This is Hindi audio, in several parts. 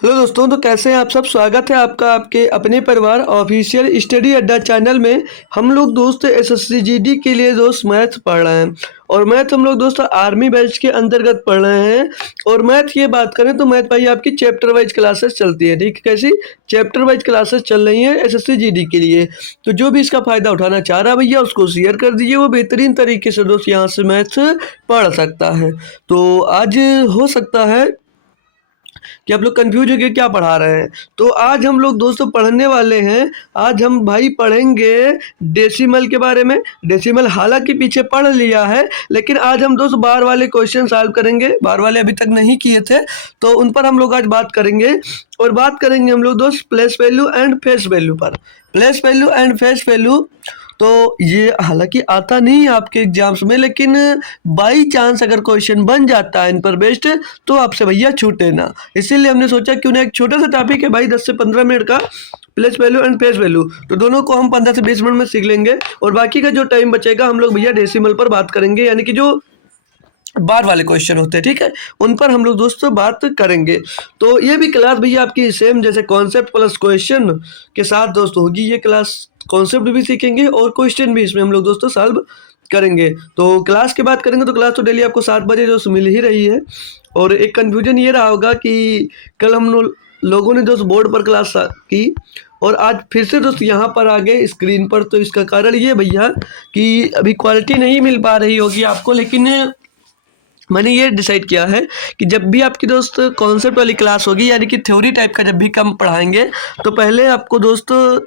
हेलो दोस्तों, तो कैसे हैं आप सब। स्वागत है आपका आपके अपने परिवार ऑफिशियल स्टडी अड्डा चैनल में। हम लोग दोस्त एसएससी जीडी के लिए दोस्त मैथ पढ़ रहे हैं और मैथ हम लोग दोस्त आर्मी बैच के अंतर्गत पढ़ रहे हैं। और मैथ की बात करें तो मैथ भाई आपकी चैप्टर वाइज क्लासेस चलती है। ठीक है, कैसी चैप्टर वाइज क्लासेस चल रही हैं एसएससी जीडी के लिए। तो जो भी इसका फ़ायदा उठाना चाह रहा है भैया उसको शेयर कर दीजिए, वो बेहतरीन तरीके से दोस्त यहाँ से मैथ पढ़ सकता है। तो आज हो सकता है कि आप लोग कंफ्यूज हो गए क्या पढ़ा रहे हैं। तो आज हम लोग दोस्तों पढ़ने वाले हैं। आज हम भाई पढ़ेंगे डेसिमल के बारे में। डेसिमल हालांकि पीछे पढ़ लिया है, लेकिन आज हम दोस्त बार वाले क्वेश्चन सॉल्व करेंगे। बार वाले अभी तक नहीं किए थे तो उन पर हम लोग आज बात करेंगे। और बात करेंगे हम लोग दोस्त place value and face value पर। Place value and face value तो ये हालांकि आता नहीं है आपके एग्जाम्स में, लेकिन बाई चांस अगर क्वेश्चन बन जाता है इन पर बेस्ड तो आपसे भैया छूटे ना। इसीलिए हमने सोचा क्यों ना एक छोटा सा टॉपिक है भाई 10 से 15 मिनट का, place value and face value. तो दोनों को हम 15 से 20 मिनट में सीख लेंगे और बाकी का जो टाइम बचेगा हम लोग भैया डेसिमल पर बात करेंगे, यानी कि जो बार वाले क्वेश्चन होते हैं। ठीक है, उन पर हम लोग दोस्तों बात करेंगे। तो ये भी क्लास भैया आपकी सेम जैसे कॉन्सेप्ट प्लस क्वेश्चन के साथ दोस्तों होगी। ये क्लास कॉन्सेप्ट भी सीखेंगे और क्वेश्चन भी इसमें हम लोग दोस्तों सॉल्व करेंगे। तो क्लास की बात करेंगे तो क्लास तो डेली आपको 7 बजे दोस्त मिल ही रही है। और एक कन्फ्यूजन ये रहा होगा कि कल हम लोगों ने दोस्त बोर्ड पर क्लास की और आज फिर से दोस्त यहाँ पर आ गए स्क्रीन पर। तो इसका कारण ये भैया कि अभी क्वालिटी नहीं मिल पा रही होगी आपको, लेकिन मैंने ये डिसाइड किया है कि जब भी आपकी दोस्त कॉन्सेप्ट वाली क्लास होगी, यानी कि थ्योरी टाइप का जब भी कम पढ़ाएंगे, तो पहले आपको दोस्तों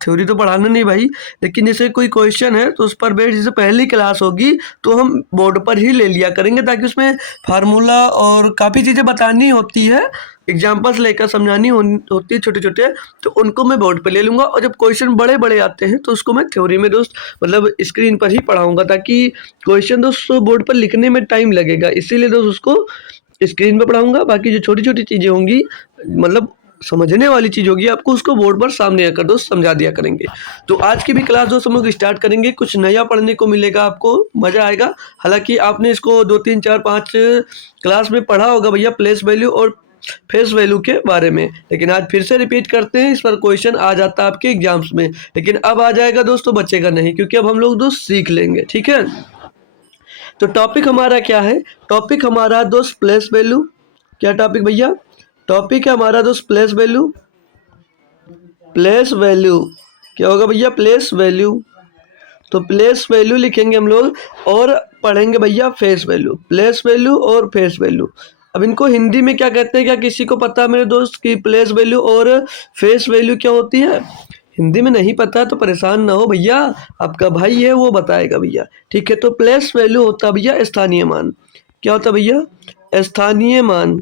थ्योरी तो पढ़ाना नहीं भाई, लेकिन जैसे कोई क्वेश्चन है तो उस पर बेस्ड जैसे पहली क्लास होगी तो हम बोर्ड पर ही ले लिया करेंगे, ताकि उसमें फार्मूला और काफ़ी चीज़ें बतानी होती है, एग्जाम्पल्स लेकर समझानी होती है छोटे छोटे, तो उनको मैं बोर्ड पर ले लूँगा। और जब क्वेश्चन बड़े बड़े आते हैं तो उसको मैं थ्योरी में दोस्त मतलब स्क्रीन पर ही पढ़ाऊँगा, ताकि क्वेश्चन दोस्त बोर्ड पर लिखने में टाइम लगेगा, इसीलिए दोस्त उसको स्क्रीन पर पढ़ाऊँगा। बाकी जो छोटी छोटी चीज़ें होंगी मतलब समझने वाली चीज़ होगी आपको, उसको बोर्ड पर सामने आकर दोस्त समझा दिया करेंगे। तो आज की भी क्लास दोस्त हम लोग स्टार्ट करेंगे। कुछ नया पढ़ने को मिलेगा, आपको मज़ा आएगा। हालांकि आपने इसको 2 3 4 5 क्लास में पढ़ा होगा भैया प्लेस वैल्यू और फेस वैल्यू के बारे में, लेकिन आज फिर से रिपीट करते हैं। इस पर क्वेश्चन आ जाता है आपके एग्जाम्स में, लेकिन अब आ जाएगा दोस्तों, बचेगा नहीं, क्योंकि अब हम लोग दोस्त सीख लेंगे। ठीक है, तो टॉपिक हमारा क्या है। टॉपिक हमारा दोस्त प्लेस वैल्यू। क्या टॉपिक भैया? टॉपिक है हमारा दोस्त प्लेस वैल्यू। प्लेस वैल्यू क्या होगा भैया? Place value. तो प्लेस वैल्यू लिखेंगे हम लोग और पढ़ेंगे भैया फेस वैल्यू। प्लेस वैल्यू और फेस वैल्यू, अब इनको हिंदी में क्या कहते हैं, क्या किसी को पता है मेरे दोस्त कि प्लेस वैल्यू और फेस वैल्यू क्या होती है? हिंदी में नहीं पता तो परेशान ना हो भैया, आपका भाई है वो बताएगा भैया। ठीक है, तो प्लेस वैल्यू होता है भैया स्थानीय मान। क्या होता है भैया? स्थानीय मान।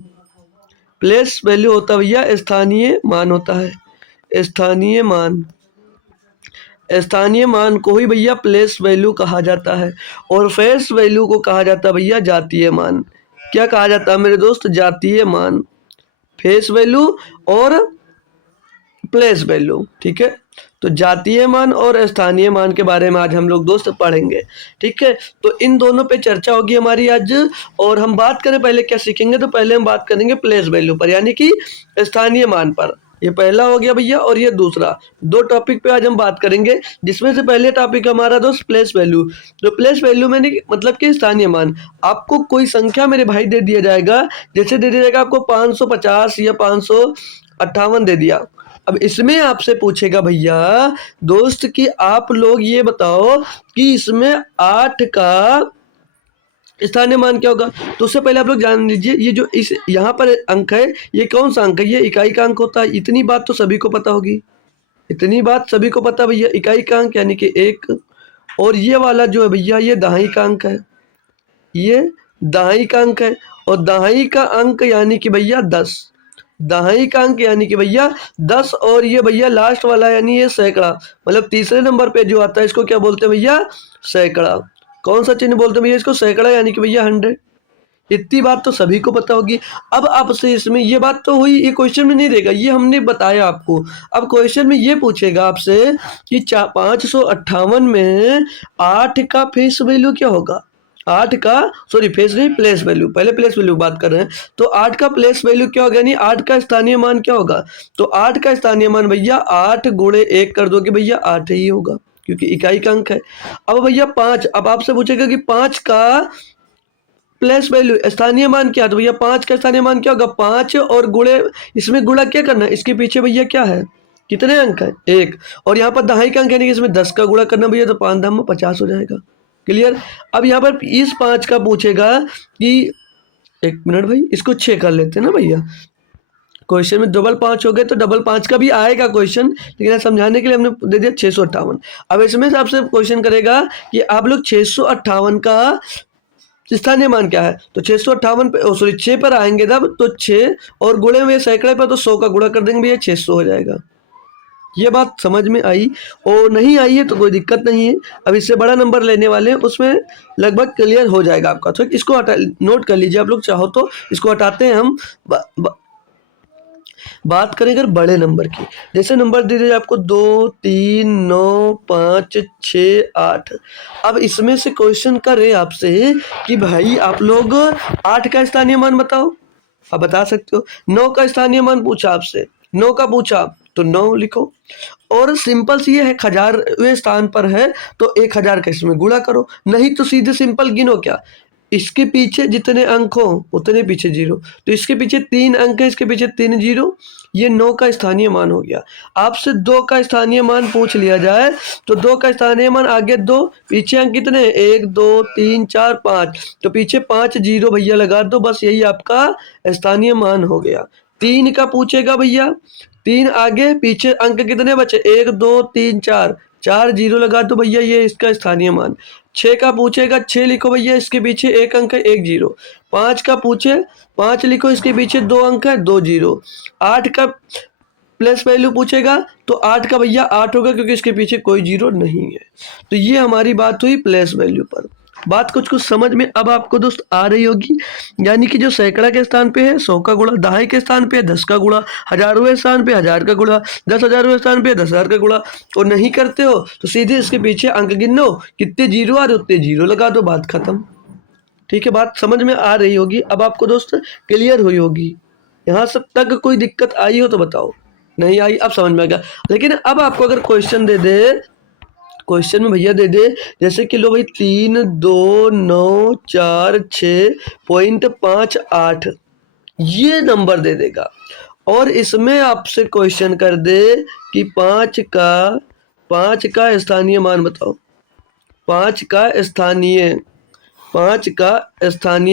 प्लेस वैल्यू होता है भैया स्थानीय मान होता है। स्थानीय मान, स्थानीय मान को ही भैया प्लेस वैल्यू कहा जाता है। और फेस वैल्यू को कहा जाता है भैया जातीय मान। क्या कहा जाता है मेरे दोस्त? जातीय मान। फेस वैल्यू और प्लेस वैल्यू। ठीक है, तो जातीय मान और स्थानीय मान के बारे में आज हम लोग दोस्त पढ़ेंगे। ठीक है, तो इन दोनों पे चर्चा होगी हमारी आज। और हम बात करें पहले क्या सीखेंगे, तो पहले हम बात करेंगे प्लेस वैल्यू पर, यानी कि स्थानीय मान पर। ये पहला हो गया भैया और ये दूसरा। दो टॉपिक पे आज हम बात करेंगे, जिसमें से पहले टॉपिक हमारा दोस्त प्लेस वैल्यू। तो प्लेस वैल्यू में मतलब कि स्थानीय मान। आपको कोई संख्या मेरे भाई दे दिया जाएगा, जैसे दे दिया जाएगा आपको 550 या 558 दे दिया। अब इसमें आपसे पूछेगा भैया दोस्त कि आप लोग ये बताओ कि इसमें 8 का स्थानीय मान क्या होगा। तो उससे पहले आप लोग जान लीजिए, ये जो इस यहाँ पर अंक है, ये कौन सा अंक है? ये इकाई का अंक होता है। इतनी बात तो सभी को पता होगी, इतनी बात सभी को पता भैया। इकाई का अंक यानी कि 1। और ये वाला जो है भैया ये दहाई का अंक है, ये दहाई का अंक है। और दहाई का अंक यानी कि भैया 10। दहाई का अंक यानी कि भैया 10। और ये भैया लास्ट वाला यानी ये सैकड़ा, मतलब तीसरे नंबर पे जो आता है इसको क्या बोलते हैं भैया? सैकड़ा। कौन सा चिन्ह बोलते हैं भैया इसको? सैकड़ा, यानी कि भैया 100। इतनी बात तो सभी को पता होगी। अब आपसे इसमें ये बात तो हुई, ये क्वेश्चन में नहीं देगा, ये हमने बताया आपको। अब क्वेश्चन में ये पूछेगा आपसे कि 558 में 8 का फेस वैल्यू क्या होगा। 8 का सॉरी फेस नहीं प्लेस वैल्यू, पहले प्लेस वैल्यू बात कर रहे हैं। तो 8 का प्लेस वैल्यू क्या होगा, यानी 8 का स्थानीय मान क्या होगा। तो 8 का स्थानीय मान भैया 8 गुणे 1 कर दोगे भैया 8 ही होगा, क्योंकि इकाई का अंक है। अब भैया 5, अब आपसे पूछेगा कि 5 का प्लेस वैल्यू स्थानीय मान क्या है, तो भैया 5 का स्थानीय मान क्या होगा 5 और गुणे, इसमें गुणा क्या करना है, इसके पीछे भैया क्या है, कितने अंक है 1, और यहाँ पर दहाई का अंक यानी कि इसमें 10 का गुणा करना भैया, तो 5 10 में 50 हो जाएगा। क्लियर। अब यहाँ पर इस 5 का पूछेगा कि 1 मिनट भाई, इसको 6 कर लेते हैं ना भैया, क्वेश्चन में डबल 5 हो गए तो डबल 5 का भी आएगा क्वेश्चन, लेकिन समझाने के लिए हमने दे दिया 658। अब इसमें से आपसे क्वेश्चन करेगा कि आप लोग 658 का स्थानीय मान क्या है, तो 658 पे सॉरी 6 पर आएंगे तब, तो 6 और गुणे में सैकड़े पर, तो 100 का गुणा कर देंगे भैया 600 हो जाएगा। ये बात समझ में आई, और नहीं आई है तो कोई दिक्कत नहीं है, अब इससे बड़ा नंबर लेने वाले हैं उसमें लगभग क्लियर हो जाएगा आपका। तो इसको हटा नोट कर लीजिए आप लोग, चाहो तो इसको हटाते हैं हम। बात करें अगर बड़े नंबर की, जैसे नंबर दे दीजिए आपको 2 3 9 5 6 8। अब इसमें से क्वेश्चन करे आपसे कि भाई आप लोग 8 का स्थानीय मान बताओ, आप बता सकते हो। 9 का स्थानीय मान पूछा आपसे, 9 का पूछा तो 9 लिखो, और सिंपल सी ये है 1000वें स्थान पर है तो 1000 का इसमें गुणा करो, नहीं तो सीधे सिंपल गिनो क्या, इसके पीछे जितने अंक हो उतने पीछे जीरो, तो इसके पीछे 3 अंक है, इसके पीछे 3 जीरो, ये 9 का स्थानीय मान हो गया। आपसे 2 का स्थानीय मान पूछ लिया जाए तो 2 का स्थानीय मान आगे 2, पीछे अंक कितने 1 2 3 4 5, तो पीछे 5 जीरो भैया लगा दो, बस यही आपका स्थानीय मान हो गया। 3 का पूछेगा भैया, 3 आगे पीछे अंक कितने बचे 1 2 3 4, 4 जीरो लगा दो भैया, ये इसका स्थानीय मान। 6 का पूछेगा 6 लिखो भैया, इसके पीछे 1 अंक है 1 जीरो। 5 का पूछे 5 लिखो, इसके पीछे 2 अंक है 2 जीरो। 8 का प्लस वैल्यू पूछेगा तो 8 का भैया 8 होगा, क्योंकि इसके पीछे कोई जीरो नहीं है। तो ये हमारी बात हुई प्लस वैल्यू पर। बात कुछ कुछ समझ में अब आपको दोस्त आ रही होगी, यानी कि जो सैकड़ा के स्थान पे है 100 का गुणा, दहाई के स्थान पे है 10 का गुणा, हजारवें स्थान पे 1000 का गुणा, 10,000वें स्थान पे 10,000 का गुणा, और नहीं करते हो तो सीधे इसके पीछे अंक गिनो, कितने जीरो आ रहे उतने जीरो लगा दो, बात खत्म। ठीक है, बात समझ में आ रही होगी अब आपको दोस्त, क्लियर हुई होगी। यहाँ सब तक कोई दिक्कत आई हो तो बताओ, नहीं आई अब समझ में आ गया। लेकिन अब आपको अगर क्वेश्चन दे दे, क्वेश्चन में भैया दे दे जैसे कि लो भाई 3 2 9 4 6.58 ये नंबर दे देगा, और इसमें आपसे क्वेश्चन कर दे कि 5 का स्थानीय मान बताओ, 5 का स्थानीय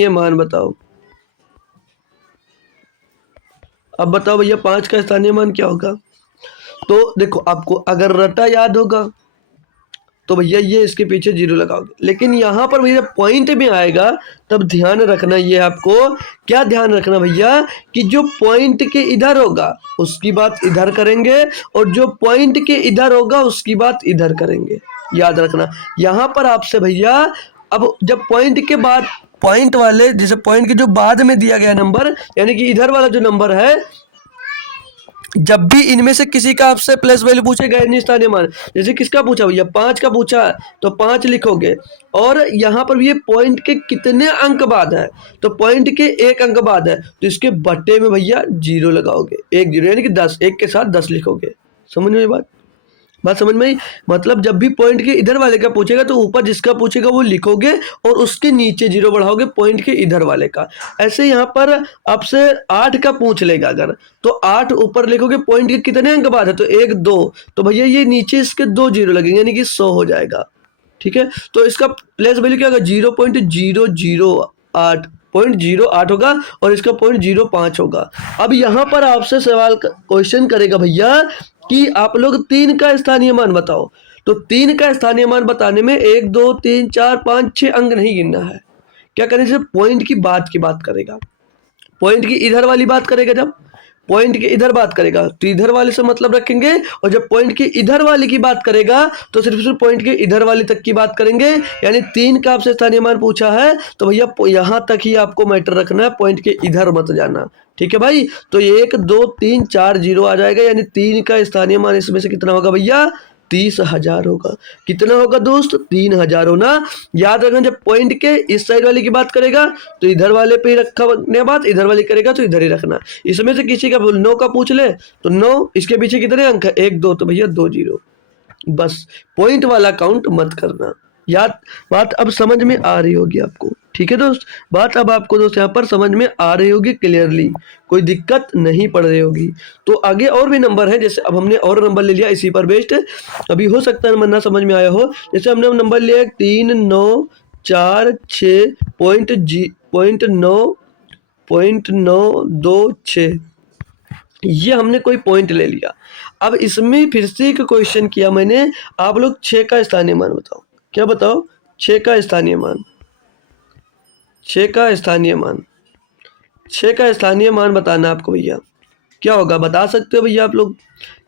मान बताओ। अब बताओ भैया 5 का स्थानीय मान क्या होगा। तो देखो आपको अगर रटा याद होगा तो भैया ये इसके पीछे जीरो लगाओगे, लेकिन यहाँ पर भैया पॉइंट में आएगा तब ध्यान रखना, ये आपको क्या ध्यान रखना भैया कि जो पॉइंट के इधर होगा उसकी बात इधर करेंगे, और जो पॉइंट के इधर होगा उसकी बात इधर करेंगे, याद रखना। यहाँ पर आपसे भैया अब जब पॉइंट के बाद पॉइंट वाले, जैसे पॉइंट के जो बाद में दिया गया नंबर, यानी कि इधर वाला जो नंबर है, जब भी इनमें से किसी का आपसे प्लस वैल्यू पूछेगा स्थानीय मान, जैसे किसका पूछा भैया 5 का पूछा तो 5 लिखोगे, और यहाँ पर ये पॉइंट के कितने अंक बाद है, तो पॉइंट के 1 अंक बाद है, तो इसके बट्टे में भैया जीरो लगाओगे, 1 जीरो यानी कि 10, 1 के साथ 10 लिखोगे। समझ में बात समझ में आई। मतलब जब भी पॉइंट के इधर वाले का पूछेगा तो ऊपर जिसका पूछेगा वो लिखोगे, और उसके नीचे जीरो बढ़ाओगे पॉइंट के इधर वाले का। ऐसे यहाँ पर आपसे 8 का पूछ लेगा अगर, तो 8 ऊपर लिखोगे, पॉइंट के कितने अंक बाद है तो 1 2, तो भैया ये नीचे इसके 2 जीरो लगेंगे, यानी कि 100 हो जाएगा। ठीक है, तो इसका प्लेस वैल्यू क्या होगा 0.008 होगा, और इसका 0.05 होगा। अब यहाँ पर आपसे सवाल क्वेश्चन करेगा भैया कि आप लोग 3 का स्थानीय मान बताओ, तो 3 का स्थानीय मान बताने में 1 2 3 4 5 6 अंक नहीं गिनना है, क्या करें, जब पॉइंट की बात करेगा, पॉइंट की इधर वाली बात करेगा, जब पॉइंट के इधर बात करेगा तो इधर वाले से मतलब रखेंगे, और जब पॉइंट के इधर वाले की बात करेगा तो सिर्फ पॉइंट के इधर वाली तक की बात करेंगे। यानी 3 का आपसे स्थानीय मान पूछा है तो भैया यहाँ तक ही आपको मैटर रखना है, पॉइंट के इधर मत जाना। ठीक है भाई, तो 1 2 3 4 जीरो आ जाएगा, यानी 3 का स्थानीय मान इसमें से कितना होगा भैया 30,000 होगा। कितना होगा दोस्त? 3,000 होना। याद रखना, जब पॉइंट के इस साइड वाले की बात करेगा तो इधर वाले पे ही रखने बात, इधर वाली करेगा तो इधर ही रखना। इसमें से किसी का 9 का पूछ ले तो 9, इसके पीछे कितने अंक है? 1 2, तो भैया 2 0। बस पॉइंट वाला काउंट मत करना। याद, बात अब समझ में आ रही होगी आपको, ठीक है दोस्त? बात अब आपको दोस्त यहाँ पर समझ में आ रही होगी क्लियरली, कोई दिक्कत नहीं पड़ रही होगी। तो आगे और भी नंबर है, जैसे अब हमने और नंबर ले लिया इसी पर बेस्ड। अभी हो सकता है नंबर ना समझ में आया हो। जैसे हमने नंबर लिया 3 9 4 6 .9.926, ये हमने कोई पॉइंट ले लिया। अब इसमें फिर से एक क्वेश्चन किया मैंने, आप लोग 6 का स्थानीय मान बताओ। क्या बताओ? 6 का स्थानीय मान, 6 का स्थानीय मान, 6 का स्थानीय मान बताना आपको भैया। क्या होगा बता सकते हो भैया आप लोग?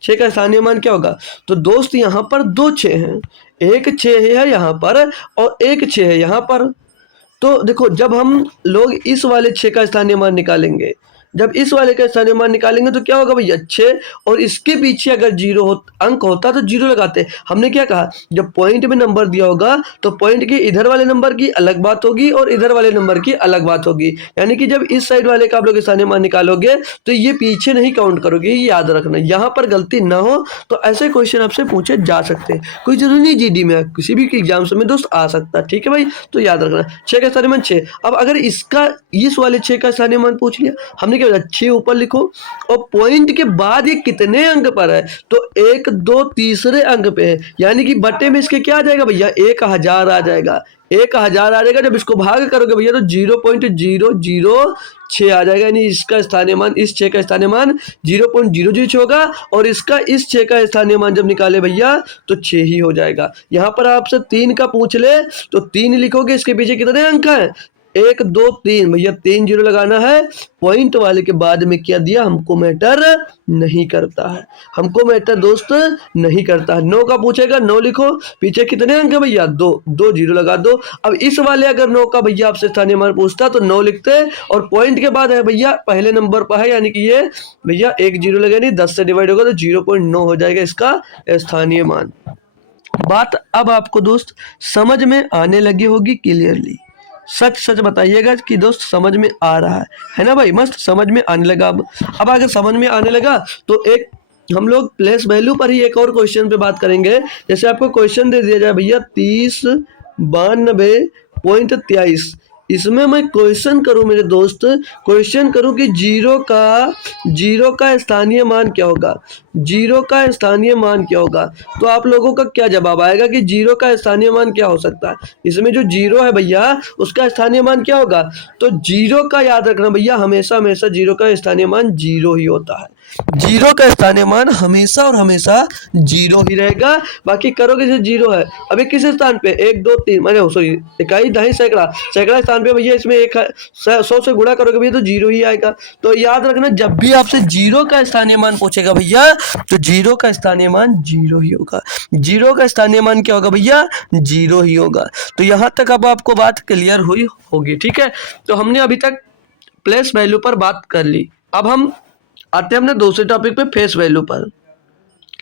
6 का स्थानीय मान क्या होगा? तो दोस्त यहाँ पर 2 6 हैं, एक 6 है यहाँ पर और एक 6 है यहाँ पर। तो देखो, जब हम लोग इस वाले 6 का स्थानीय मान निकालेंगे, जब इस वाले का स्थानीय मान निकालेंगे तो क्या होगा भैया? 6, और इसके पीछे अगर 0 अंक होता तो 0 लगाते। हमने क्या कहा? जब पॉइंट में नंबर दिया होगा तो पॉइंट के इधर वाले नंबर की अलग बात होगी और इधर वाले नंबर की अलग बात होगी। यानी कि जब इस साइड वाले का आप लोग स्थानीय मान निकालोगे तो ये पीछे नहीं काउंट करोगे, ये याद रखना। यहाँ पर गलती ना हो तो ऐसे क्वेश्चन आपसे पूछे जा सकते हैं। कोई जरूरी नहीं जीडी में, किसी भी एग्जाम्स में दोस्त आ सकता है, ठीक है भाई? तो याद रखना 6 का स्थानीय मान 6। अब अगर इसका इस वाले 6 का स्थानीय मान पूछ लिया हमने, क्या 6 ऊपर लिखो और पॉइंट के बाद ये कितने अंक पर है? तो 1 2 तीसरे अंक पे है, यानी कि बटे में इसके क्या आ जाएगा भैया? 1000 आ जाएगा। 1000 आ जाएगा। जब इसको भाग करोगे भैया तो 0.006 आ जाएगा, यानी इसका स्थानीय मान, इस 6 का स्थानीय मान 0.006 होगा और इसका इस 6 का स्थानीय मान जब निकाले भैया तो 6 ही हो जाएगा। यहाँ पर आपसे 3 का पूछ ले तो 3 लिखोगे, इसके पीछे कितने अंक हैं? 1 2 3, भैया 3 0 लगाना है। पॉइंट वाले के बाद में क्या दिया हमको मैटर नहीं करता है, हमको मैटर दोस्त नहीं करता है। 9 का पूछेगा 9 लिखो, पीछे कितने अंक है भैया? 2 2 0 लगा दो। अब इस वाले अगर 9 का भैया आपसे स्थानीय मान पूछता तो 9 लिखते और पॉइंट के बाद है भैया पहले नंबर पर है, यानी कि ये भैया 1 0 लगे, नहीं 10 से डिवाइड होगा तो 0.9 हो जाएगा इसका स्थानीय मान। बात अब आपको दोस्त समझ में आने लगी होगी क्लियरली। सच सच बताइएगा कि दोस्त समझ में आ रहा है ना भाई? मस्त समझ में आने लगा। अब अगर समझ में आने लगा तो एक हम लोग प्लेस वैल्यू पर ही एक और क्वेश्चन पे बात करेंगे। जैसे आपको क्वेश्चन दे दिया जाए भैया 3092.23, इसमें मैं क्वेश्चन करूं मेरे दोस्त, क्वेश्चन करूं कि जीरो का स्थानीय मान क्या होगा? जीरो का स्थानीय मान क्या होगा? तो आप लोगों का क्या जवाब आएगा कि जीरो का स्थानीय मान क्या हो सकता है? इसमें जो जीरो है भैया उसका स्थानीय मान क्या होगा? तो जीरो का याद रखना भैया, हमेशा हमेशा जीरो का स्थानीय मान जीरो ही होता है। जीरो का स्थानीय मान हमेशा और हमेशा जीरो ही रहेगा। बाकी करोगे जैसे जीरो है, अभी किस स्थान पे? 1 2 3, मैंने सॉरी इकाई दहाई सैकड़ा, सैकड़ा स्थान पे भैया इसमें 100 से गुणा करोगे भैया तो जीरो ही आएगा। तो याद रखना, जब भी आपसे जीरो का स्थानीय मान पूछेगा भैया तो जीरो का स्थानीय मान जीरो ही होगा। जीरो का स्थानीय मान क्या होगा भैया? जीरो ही होगा। तो यहाँ तक अब आपको बात क्लियर हुई होगी, ठीक है? तो हमने अभी तक प्लेस वैल्यू पर बात कर ली। अब हम आते हैं अपने दूसरे टॉपिक पे, फेस वैल्यू पर।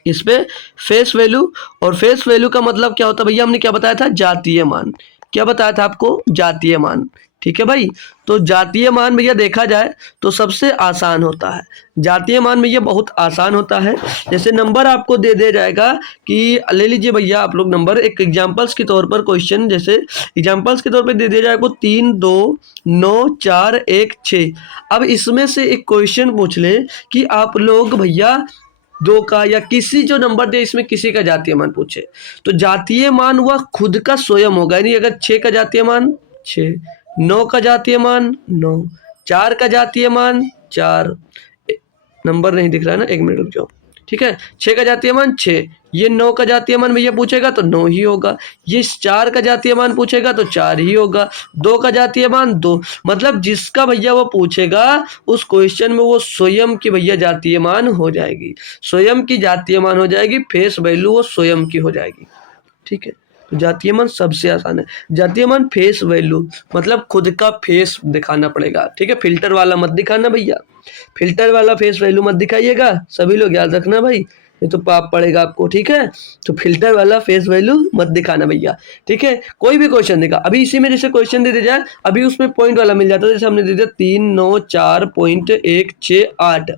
इस पे फेस वैल्यू, और फेस वैल्यू का मतलब क्या होता है भैया? हमने क्या बताया था? जातीय मान। क्या बताया था आपको? जातीय मान, ठीक है भाई? तो जातीय मान भैया देखा जाए तो सबसे आसान होता है। जातीय मान भैया बहुत आसान होता है। जैसे नंबर आपको दे दिया जाएगा कि ले लीजिए भैया आप लोग नंबर, एक एग्जांपल्स के तौर पर क्वेश्चन, जैसे एग्जांपल्स के तौर पर दे दिया जाएगा 3 2 9 4 1 6। अब इसमें से एक क्वेश्चन पूछ ले कि आप लोग भैया 2 का या किसी जो नंबर दे इसमें किसी का जातीय मान पूछे, तो जातीय मान वह खुद का स्वयं होगा। यानी अगर 6 का जातीय मान 6, 9 का जातीय मान 9, 4 का जातीय मान 4, नंबर नहीं दिख रहा है ना, 1 मिनट रुक जाओ, ठीक है? 6 का जातीय मान 6, ये 9 का जातीय मान भैया पूछेगा तो 9 ही होगा। ये 4 का जातीय मान पूछेगा तो 4 ही होगा। 2 का जातीय मान 2, मतलब जिसका भैया वो पूछेगा उस क्वेश्चन में वो स्वयं की भैया जातीय मान हो जाएगी, स्वयं की जातीय मान हो जाएगी। फेस वैल्यू वो स्वयं की हो जाएगी, ठीक है? तो जातीय मान सबसे आसान है। जातीय मान फेस वैल्यू मतलब खुद का फेस दिखाना पड़ेगा, ठीक है? फिल्टर वाला मत दिखाना भैया, फिल्टर वाला फेस वैल्यू मत दिखाइएगा, सभी लोग याद रखना भाई। ये तो पाप पड़ेगा आपको, ठीक है। तो फिल्टर वाला फेस वैल्यू मत दिखाना भैया, ठीक है। कोई भी क्वेश्चन देगा, अभी इसी में जैसे क्वेश्चन दे दिया जाए, अभी उसमें पॉइंट वाला मिल जाता है, जैसे हमने दे दिया 394.168।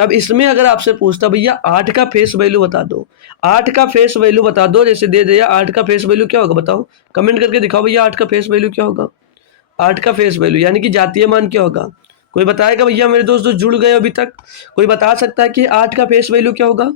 अब इसमें अगर आपसे पूछता भैया 8 का फेस वैल्यू बता दो, 8 का फेस वैल्यू बता दो, जैसे दे दिया 8 का फेस वैल्यू क्या होगा बताओ, कमेंट करके दिखाओ भैया 8 का फेस वैल्यू क्या होगा। 8 का फेस वैल्यू यानी कि जातीय मान क्या होगा, कोई बताएगा भैया, मेरे दोस्त जो जुड़ गए अभी तक, कोई बता सकता है कि 8 का फेस वैल्यू क्या होगा।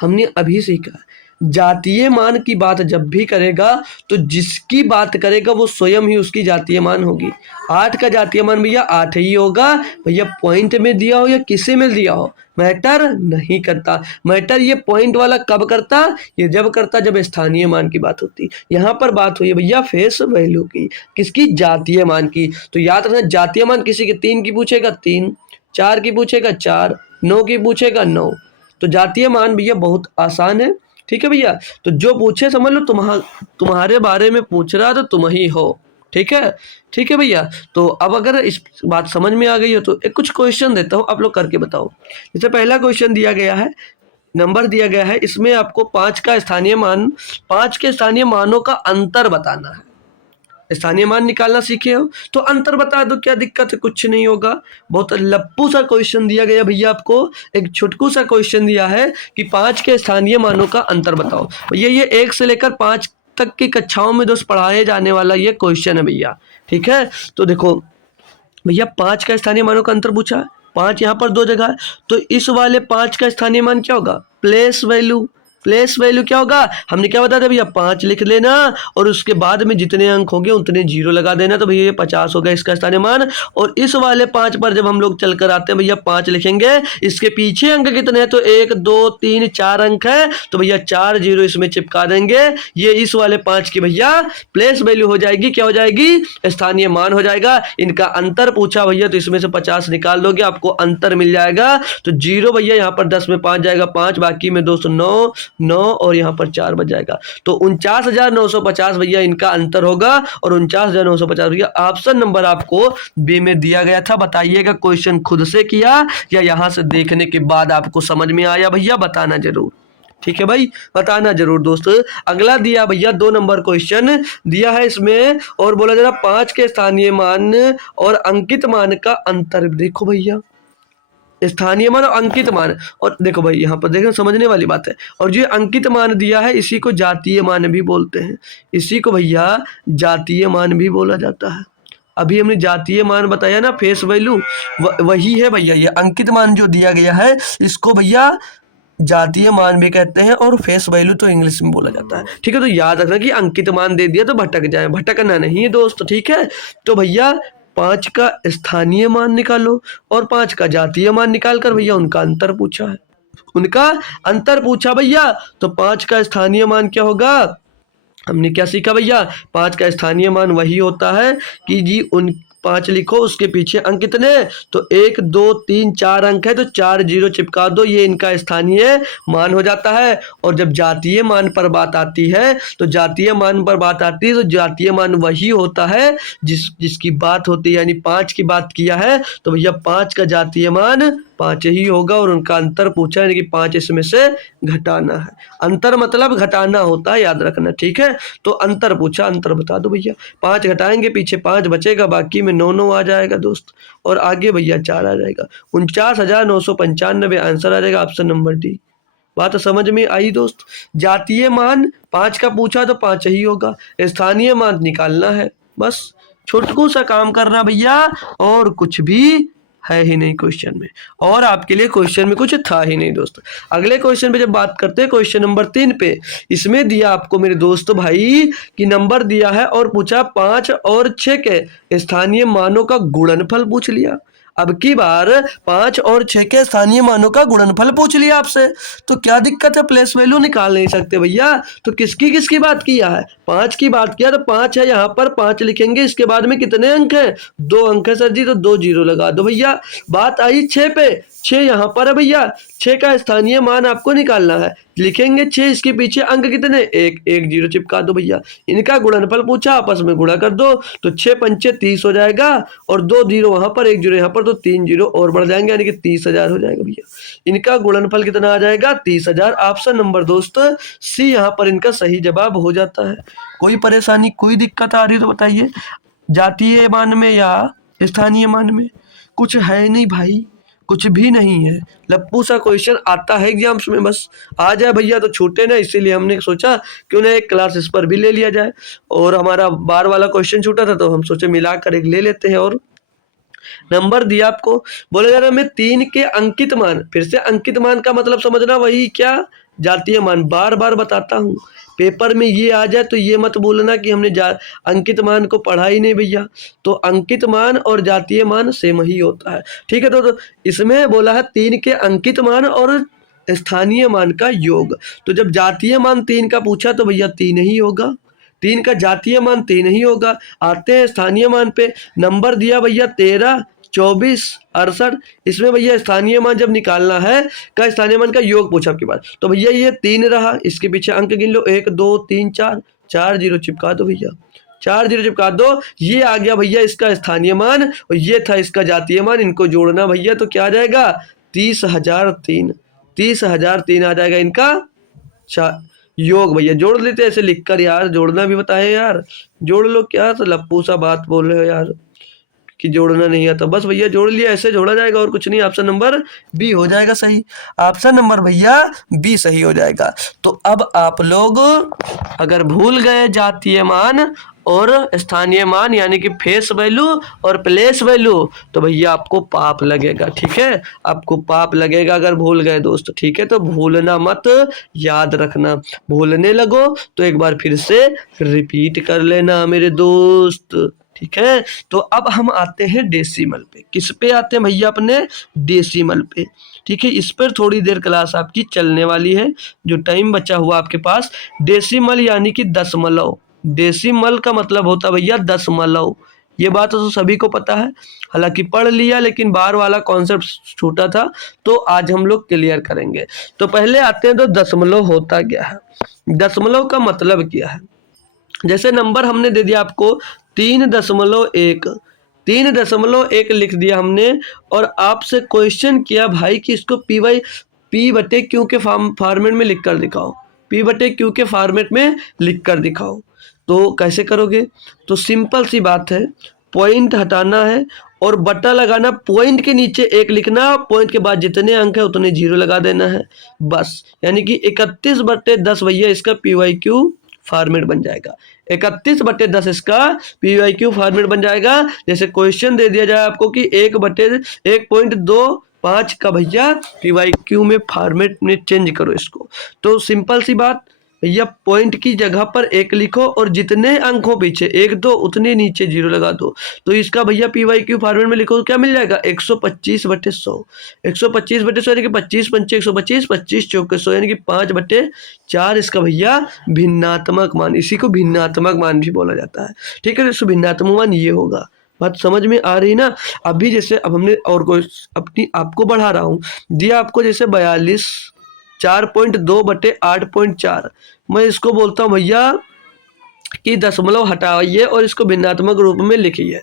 हमने अभी सीखा, जातीय मान की बात जब भी करेगा तो जिसकी बात करेगा वो स्वयं ही उसकी जातीय मान होगी। 8 का जातीय मान भैया 8 ही होगा, भैया पॉइंट में दिया हो या किसी में दिया हो मैटर नहीं करता। मैटर ये पॉइंट वाला कब करता, ये जब करता जब स्थानीय मान की बात होती। यहाँ पर बात हुई है भैया फेस वैल्यू की, किसकी, जातीय मान की। तो याद रखना जातीय मान किसी के 3 की पूछेगा 3, 4 की पूछेगा 4, 9 की पूछेगा 9। तो जातीय मान भैया बहुत आसान है, ठीक है भैया। तो जो पूछे समझ लो तुम्हारे बारे में पूछ रहा तो तुम ही हो, ठीक है, ठीक है भैया। तो अब अगर इस बात समझ में आ गई हो तो एक कुछ क्वेश्चन देता हूँ, आप लोग करके बताओ। जैसे पहला क्वेश्चन दिया गया है, नंबर दिया गया है, इसमें आपको 5 का स्थानीय मान, 5 के स्थानीय मानों का अंतर बताना है। स्थानीय मान निकालना सीखे हो तो अंतर बता दो, क्या दिक्कत है, कुछ नहीं होगा। बहुत लप्पू सा क्वेश्चन दिया गया भैया आपको, एक छुटकू सा क्वेश्चन दिया है कि 5 के स्थानीय मानों का अंतर बताओ भैया। ये 1 से लेकर 5 तक की कक्षाओं में दोस्त पढ़ाए जाने वाला ये क्वेश्चन है भैया, ठीक है। तो देखो भैया 5 का स्थानीय मानों का अंतर पूछा, 5 यहाँ पर 2 जगह है, तो इस वाले 5 का स्थानीय मान क्या होगा, प्लेस वैल्यू। प्लेस वैल्यू क्या होगा, हमने क्या बता दिया भैया 5 लिख लेना और उसके बाद में जितने अंक होंगे उतने 0 लगा देना, तो भैया ये 50 हो गया इसका स्थानीय मान। और इस वाले 5 पर जब हम लोग चल कर आते हैं भैया 5 लिखेंगे, इसके पीछे अंक कितने हैं, तो 1 2 3 4 अंक है, तो भैया 4 0 इसमें चिपका देंगे। ये इस वाले 5 की भैया प्लेस वैल्यू हो जाएगी, क्या हो जाएगी, स्थानीय मान हो जाएगा। इनका अंतर पूछा भैया तो इसमें से 50 निकाल दोगे, आपको अंतर मिल जाएगा। तो 0 भैया यहाँ पर 10 में 5 जाएगा 5, बाकी में 209 9 और यहाँ पर 4 बच जाएगा। तो 49,950 भैया इनका अंतर होगा, और 49,950 भैया ऑप्शन नंबर आपको बी में दिया गया था। बताइएगा क्वेश्चन खुद से किया या यहाँ से देखने के बाद आपको समझ में आया, भैया बताना जरूर, ठीक है भाई, बताना जरूर दोस्त। अगला दिया भैया 2 नंबर क्वेश्चन दिया है इसमें, और बोला जा रहा 5 के स्थानीय मान और अंकित मान का अंतर। देखो भैया स्थानीय मान और अंकित मान, और देखो भाई यहाँ पर देखो समझने वाली बात है। और जो अंकित मान दिया है इसी को जातीय मान भी बोलते हैं, इसी को भैया जातीय मान भी बोला जाता है। अभी हमने जातीय मान बताया ना, फेस वैल्यू वही है भैया। ये अंकित मान जो दिया गया है इसको भैया जातीय मान भी कहते हैं, और फेस वैल्यू तो इंग्लिश में बोला जाता है, ठीक है। तो याद रखना कि अंकित मान दे दिया तो भटक जाए, भटकना नहीं है दोस्त, ठीक है। तो भैया 5 का स्थानीय मान निकालो और 5 का जातीय मान निकाल कर भैया उनका अंतर पूछा है, उनका अंतर पूछा भैया। तो 5 का स्थानीय मान क्या होगा, हमने क्या सीखा भैया, 5 का स्थानीय मान वही होता है कि जी उन 5 लिखो उसके पीछे अंक कितने, तो 1 2 3 4 अंक है, तो 4 0 चिपका दो, ये इनका स्थानीय मान हो जाता है। और जब जातीय मान पर बात आती है तो जातीय मान पर बात आती है तो जातीय मान वही होता है जिसकी बात होती है, यानी 5 की बात किया है तो भैया 5 का जातीय मान 5 ही होगा, और उनका अंतर पूछा है कि 5 इसमें से घटाना है। अंतर मतलब घटाना होता है, याद रखना, ठीक है। तो अंतर पूछा, अंतर बता दो भैया। 5 घटाएंगे पीछे 5 बचेगा, बाकी में 9 9 आ जाएगा दोस्त, और आगे भैया 4 आ जाएगा। 49,995 आंसर आ जाएगा ऑप्शन नंबर डी। बात समझ में आई दोस्त। जातीय मान 5 का पूछा तो 5 ही होगा, स्थानीय मान निकालना है, बस छोटकू सा काम करना भैया, और कुछ भी है ही नहीं क्वेश्चन में, और आपके लिए क्वेश्चन में कुछ था ही नहीं दोस्त। अगले क्वेश्चन पे जब बात करते हैं क्वेश्चन नंबर 3 पे, इसमें दिया आपको मेरे दोस्त भाई कि नंबर दिया है और पूछा 5 और 6 के स्थानीय मानों का गुणनफल पूछ लिया। अब की बार 5 और 6 के स्थानीय मानों का गुणनफल पूछ लिया आपसे, तो क्या दिक्कत है, प्लेस वैल्यू निकाल नहीं सकते भैया। तो किसकी किसकी बात किया है, 5 की बात किया तो 5 है, यहाँ पर 5 लिखेंगे, इसके बाद में कितने अंक हैं, 2 अंक है सर जी, तो 2 0 लगा दो भैया। बात आई 6 पे, 6 यहाँ पर है भैया, 6 का स्थानीय मान आपको निकालना है, लिखेंगे 6, इसके पीछे अंक कितने, 1 1 0 चिपका दो भैया। इनका गुणनफल पूछा, आपस में गुणा कर दो, तो 6 पंचे 30 हो जाएगा, और 2 0 वहां पर 1 0 यहाँ पर, तो 3 जीरो और बढ़ जाएंगे, यानी कि 30,000 हो जाएगा भैया। इनका गुणनफल कितना आ जाएगा? 30,000। ऑप्शन नंबर दोस्त सी यहाँ पर इनका सही जवाब हो जाता है। कोई परेशानी, कोई दिक्कत आ रही है तो बताइए। जातीय मान में या स्थानीय मान में? कुछ है नहीं भाई, कुछ भी नहीं है। लप्पू सा क्वेश्चन आता है एग्जाम्स में, बस आ जाए भैया तो छूटे ना, इसीलिए हमने सोचा क्यों ना एक क्लास इस पर भी ले लिया जाए। और हमारा बार वाला क्वेश्चन छूटा था तो हम सोचे मिलाकर एक ले लेते हैं। और नंबर दिया आपको, बोले जा रहा है 3 के अंकित मान। फिर से अंकित मान का मतलब समझना, वही क्या, जातीय मान। बार बार बताता हूँ, पेपर में ये आ जाए तो ये मत बोलना कि हमने अंकित मान को पढ़ा ही नहीं भैया। तो अंकित मान और जातीय मान सेम ही होता है, ठीक है। तो इसमें बोला है 3 के अंकित मान और स्थानीय मान का योग। तो जब जातीय मान 3 का पूछा तो भैया 3 ही होगा, 3 का जातीय मान 3 ही होगा। आते हैं स्थानीय मान पे। नंबर दिया भैया 13, 24, 68। इसमें भैया स्थानीय मान जब निकालना है का स्थानीय मान का योग पूछा आपके पास, तो भैया ये 3 रहा, इसके पीछे अंक गिन लो, 1 2 3 4, 4 जीरो चिपका दो भैया, 4 जीरो चिपका दो। ये आ गया भैया इसका स्थानीय मान और ये था इसका जातीय मान। इनको जोड़ना भैया तो क्या आ जाएगा? 30,003, 30,003 आ जाएगा इनका योग। भैया जोड़ लेते ऐसे लिखकर, यार जोड़ना भी बताए यार, जोड़ लो। क्या तो लप्पू सा बात बोल रहे हो यार कि जोड़ना नहीं आता, बस भैया जोड़ लिया, ऐसे जोड़ा जाएगा और कुछ नहीं। ऑप्शन नंबर बी हो जाएगा सही, ऑप्शन नंबर भैया बी सही हो जाएगा। तो अब आप लोग अगर भूल गए जातीय मान और स्थानीय मान यानी कि फेस वैल्यू और प्लेस वैल्यू, तो भैया आपको पाप लगेगा, ठीक है, आपको पाप लगेगा अगर भूल गए दोस्त, ठीक है। तो भूलना मत, याद रखना। भूलने लगो तो एक बार फिर से रिपीट कर लेना मेरे दोस्त, ठीक है। तो अब हम आते हैं डेसिमल पे। किस पे आते हैं भैया? अपने डेसिमल पे, ठीक है। इस पर थोड़ी देर क्लास आपकी चलने वाली है, जो टाइम बचा हुआ आपके पास। डेसिमल यानी कि दशमलव। डेसिमल का मतलब होता है भैया दशमलव। ये बात तो सभी को पता है, हालांकि पढ़ लिया लेकिन बार वाला कॉन्सेप्ट छूटा था, तो आज हम लोग क्लियर करेंगे। तो पहले आते हैं तो दशमलव होता क्या है, दशमलव का मतलब क्या है। जैसे नंबर हमने दे दिया आपको 3.1, 3.1 लिख दिया हमने, और आपसे क्वेश्चन किया भाई कि इसको पी बटे क्यू के फॉर्मेट में लिख कर दिखाओ, पी बटे क्यू के फॉर्मेट में लिख कर दिखाओ। तो कैसे करोगे? तो सिंपल सी बात है, पॉइंट हटाना है और बटा लगाना, पॉइंट के नीचे 1 लिखना, पॉइंट के बाद जितने अंक है उतने 0 लगा देना है, बस। यानी कि 31/10 भैया इसका PYQ फॉर्मेट बन जाएगा। 31/10 इसका PYQ फॉर्मेट बन जाएगा। जैसे क्वेश्चन दे दिया जाए आपको कि 1/1.25 का भैया PYQ में फॉर्मेट में चेंज करो इसको, तो सिंपल सी बात भैया, पॉइंट की जगह पर 1 लिखो और जितने अंक हो पीछे 1 2 उतने नीचे 0 लगा दो। तो इसका भैया PYQ फॉर्मेट में लिखो, क्या मिल जाएगा? 125/100, 125/100 यानी कि 25 पंचे 125, 25 चौके 100 यानी कि 5/4 इसका भैया भिन्नात्मक मान। इसी को भिन्नात्मक मान भी बोला जाता है, ठीक है। तो भिन्नात्मक मान ये होगा। बात समझ में आ रही ना? अभी जैसे अब हमने और कोई अपनी आपको बढ़ा रहा हूँ, दिया आपको जैसे 42 4.2/8.4, मैं इसको बोलता हूँ भैया कि दशमलव हटाइए और इसको भिन्नात्मक रूप में लिखिए।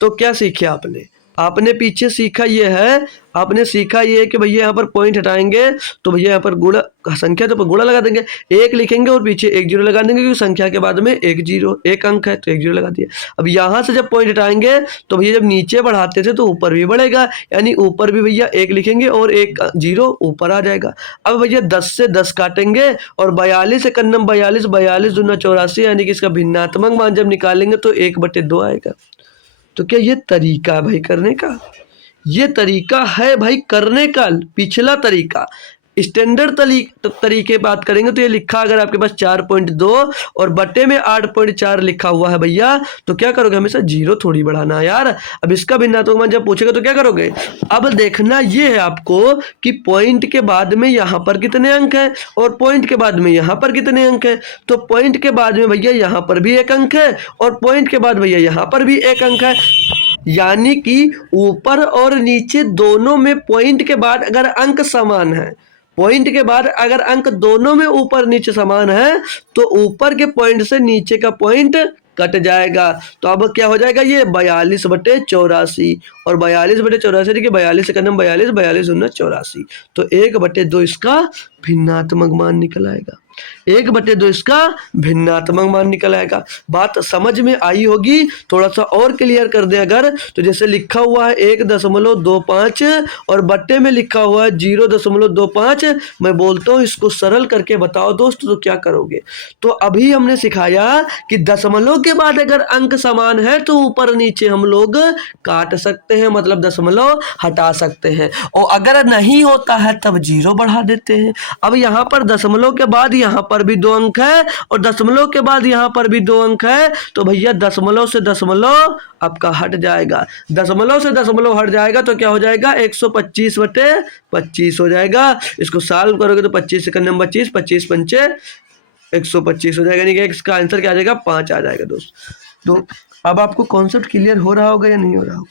तो क्या सीखे आपने? आपने पीछे सीखा ये है, आपने सीखा ये है कि भैया यहाँ पर पॉइंट हटाएंगे तो भैया यहाँ पर गुणा संख्या तो गुणा लगा देंगे, 1 लिखेंगे और पीछे 1 0 लगा देंगे, क्योंकि संख्या के बाद में 1 अंक है तो 1 0 लगा दिया। अब यहाँ से जब पॉइंट हटाएंगे तो भैया जब नीचे बढ़ाते थे तो ऊपर भी बढ़ेगा, यानी ऊपर भी भैया 1 लिखेंगे और 1 0 ऊपर आ जाएगा। अब भैया 10 से 10 काटेंगे और 42 एकन्नम 42, 42 दूना 84, यानी कि इसका भिन्नात्मक मान जब निकालेंगे तो 1/2 आएगा। तो क्या ये तरीका है भाई करने का? ये तरीका है भाई करने का, पिछला तरीका। स्टैंडर्ड तरीके बात करेंगे तो ये लिखा अगर आपके पास 4.2 और बटे में 8.4 लिखा हुआ है भैया, तो क्या करोगे? हमेशा 0 थोड़ी बढ़ाना यार। अब इसका भिन्नात्मक मान जब पूछेगा तो क्या करोगे? अब देखना ये है आपको कि पॉइंट के बाद में यहाँ पर कितने अंक है और पॉइंट के बाद में यहाँ पर कितने अंक है। तो पॉइंट के बाद में भैया यहाँ पर भी 1 अंक है और पॉइंट के बाद भैया यहाँ पर भी 1 अंक है, यानी कि ऊपर और नीचे दोनों में पॉइंट के बाद अगर अंक समान है, पॉइंट के बाद अगर अंक दोनों में ऊपर नीचे समान है, तो ऊपर के पॉइंट से नीचे का पॉइंट कट जाएगा। तो अब क्या हो जाएगा ये 42/84 और 42/84 देखिए 42 से करना 42, 42 दूना 84 तो 1/2 इसका भिन्नात्मक मान निकल आएगा। 1/2 इसका भिन्नात्मक मान निकल आएगा। बात समझ में आई होगी। थोड़ा सा और क्लियर कर दें अगर तो जैसे लिखा हुआ है 1.25 और बट्टे में लिखा हुआ है 0.25। मैं बोलता हूँ इसको सरल करके बताओ दोस्त तो क्या करोगे। तो अभी हमने सिखाया कि दशमलव के बाद अगर अंक समान है तो ऊपर नीचे हम लोग काट सकते हैं, मतलब दशमलव हटा सकते हैं, और अगर नहीं होता है तब 0 बढ़ा देते हैं। अब यहाँ पर दशमलव के बाद यहाँ पर भी 2 अंक है और दशमलव के बाद यहाँ पर भी 2 अंक है, तो भैया दशमलव से दशमलव आपका हट जाएगा। दशमलव से दशमलव हट जाएगा तो क्या हो जाएगा 125/25 हो जाएगा। इसको सॉल्व करोगे तो 25 से करने 25, 25 पंचे 125 हो जाएगा, यानी कि इसका आंसर क्या आ जाएगा 5 आ जाएगा दोस्त। तो अब आपको कॉन्सेप्ट क्लियर हो रहा होगा या नहीं हो रहा होगा,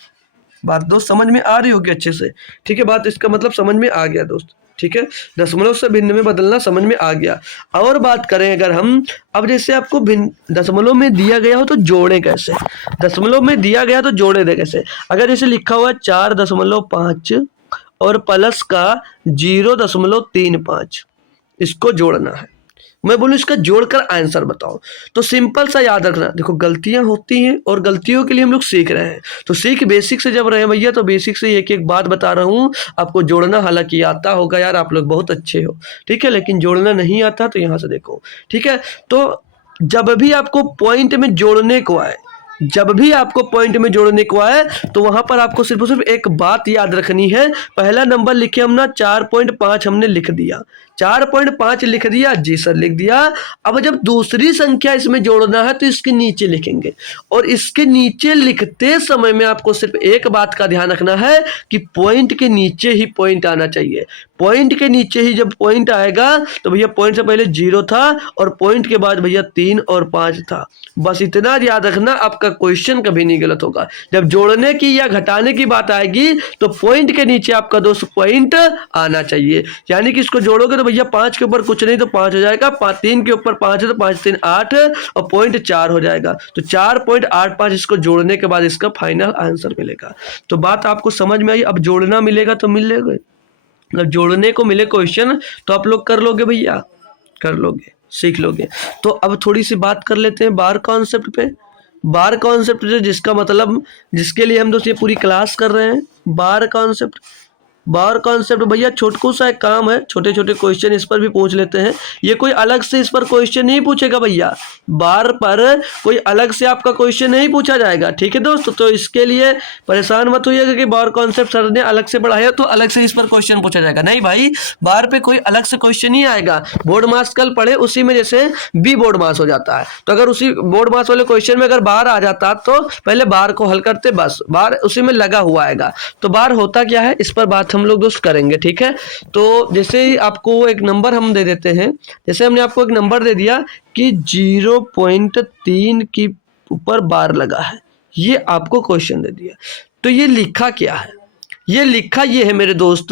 बात दोस्त समझ में आ रही होगी अच्छे से। ठीक है, बात इसका मतलब समझ में आ गया दोस्त। ठीक है, दशमलव से भिन्न में बदलना समझ में आ गया। और बात करें अगर हम, अब जैसे आपको भिन्न दशमलव में दिया गया हो तो जोड़े कैसे, दशमलव में दिया गया तो जोड़े दे कैसे। अगर जैसे लिखा हुआ 4.5 और प्लस का 0.35 इसको जोड़ना है, मैं बोलूँ इसका जोड़कर आंसर बताओ, तो सिंपल सा याद रखना। देखो गलतियां होती हैं और गलतियों के लिए हम लोग सीख रहे हैं, तो सीख बेसिक से जब रहे भैया तो बेसिक से एक एक बात बता रहा हूँ आपको। जोड़ना हालांकि आता होगा यार, आप लोग बहुत अच्छे हो, ठीक है, लेकिन जोड़ना नहीं आता तो यहाँ से देखो। ठीक है, तो जब भी आपको पॉइंट में जोड़ने को आए, जब भी आपको पॉइंट में जोड़ने को आए तो वहां पर आपको सिर्फ और सिर्फ एक बात याद रखनी है। पहला नंबर लिखे हम ना 4.5 हमने लिख दिया, 4.5 लिख दिया, जी सर लिख दिया। अब जब दूसरी संख्या इसमें जोड़ना है तो इसके नीचे लिखेंगे, और इसके नीचे लिखते समय में आपको सिर्फ एक बात का ध्यान रखना है कि पॉइंट के नीचे ही पॉइंट आना चाहिए। पॉइंट के नीचे ही जब पॉइंट आएगा तो भैया पॉइंट से पहले 0 था और पॉइंट के बाद भैया 3 और 5 था। बस इतना याद रखना, आपका क्वेश्चन कभी नहीं गलत होगा। जब जोड़ने की या घटाने की बात आएगी तो पॉइंट के नीचे आपका दोस्त पॉइंट आना चाहिए, यानी कि इसको जोड़ोगे तो भैया 5 के ऊपर कुछ नहीं तो 5 हो जाएगा, 3 के ऊपर 5 है तो 5 3 8 और पॉइंट 4 हो जाएगा, तो 4.85 इसको जोड़ने के बाद इसका फाइनल आंसर मिलेगा। तो बात आपको समझ में आई। अब जोड़ना मिलेगा तो मिलेगा, मतलब जोड़ने को मिले क्वेश्चन तो आप लोग कर लोगे भैया, कर लोगे, सीख लोगे। तो अब थोड़ी सी बात कर लेते हैं बार कॉन्सेप्ट पे। बार कॉन्सेप्ट जिसका मतलब, जिसके लिए हम दोस्त ये पूरी क्लास कर रहे हैं, बार कॉन्सेप्ट। बार कॉन्सेप्ट भैया छोटकू सा एक काम है, छोटे छोटे क्वेश्चन इस पर भी पूछ लेते हैं। ये कोई अलग से इस पर क्वेश्चन नहीं पूछेगा भैया, बार पर कोई अलग से आपका क्वेश्चन नहीं पूछा जाएगा। ठीक है दोस्त, तो इसके लिए परेशान मत होइएगा कि बार कॉन्सेप्ट सर ने अलग से पढ़ाया तो अलग से इस पर क्वेश्चन पूछा जाएगा। नहीं भाई, बार पे कोई अलग से क्वेश्चन नहीं आएगा। बोर्ड मास कल पढ़े उसी में जैसे बी बोर्ड मास हो जाता है, तो अगर उसी बोर्ड मास वाले क्वेश्चन में अगर बार आ जाता तो पहले बार को हल करते, बस बार उसी में लगा हुआ आएगा। तो बार होता क्या है इस पर बात हम लोग दोस्त करेंगे। ठीक है, तो जैसे ही आपको एक नंबर हम दे देते हैं, जैसे हमने आपको एक नंबर दे दिया कि 0.3 की ऊपर बार लगा है, ये आपको क्वेश्चन दे दिया। तो ये लिखा क्या है, ये लिखा ये है मेरे दोस्त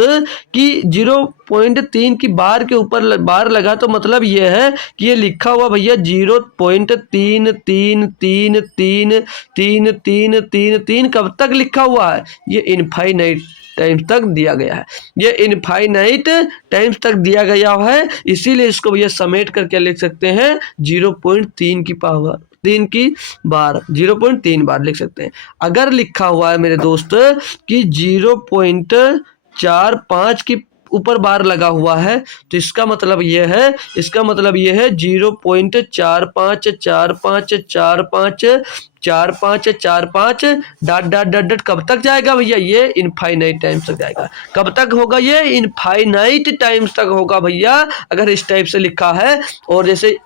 कि 0.3 की बार के ऊपर बार लगा, तो मतलब ये है कि ये लिखा हुआ भैया 0.3333333 कब तक लिखा हुआ है, ये इनफाइनाइट टाइम्स तक दिया गया है, ये इनफाइनाइट टाइम्स तक दिया गया है। इसीलिए इसको भैया समेट कर क्या लिख सकते हैं 0.3 की पावर 3 की बार 0.3 बार लिख सकते हैं। अगर लिखा हुआ है मेरे दोस्त कि 0.45 की ऊपर बार लगा हुआ है तो इसका मतलब ये है 0.45454545 डॉट डॉट डॉट डॉट कब तक जाएगा भैया, ये इनफाइनाइट टाइम्स तक जाएगा। कब तक होगा ये इनफाइनाइट टाइम्स तक होगा भैया, अगर इस टाइप से लिखा है। और जैसे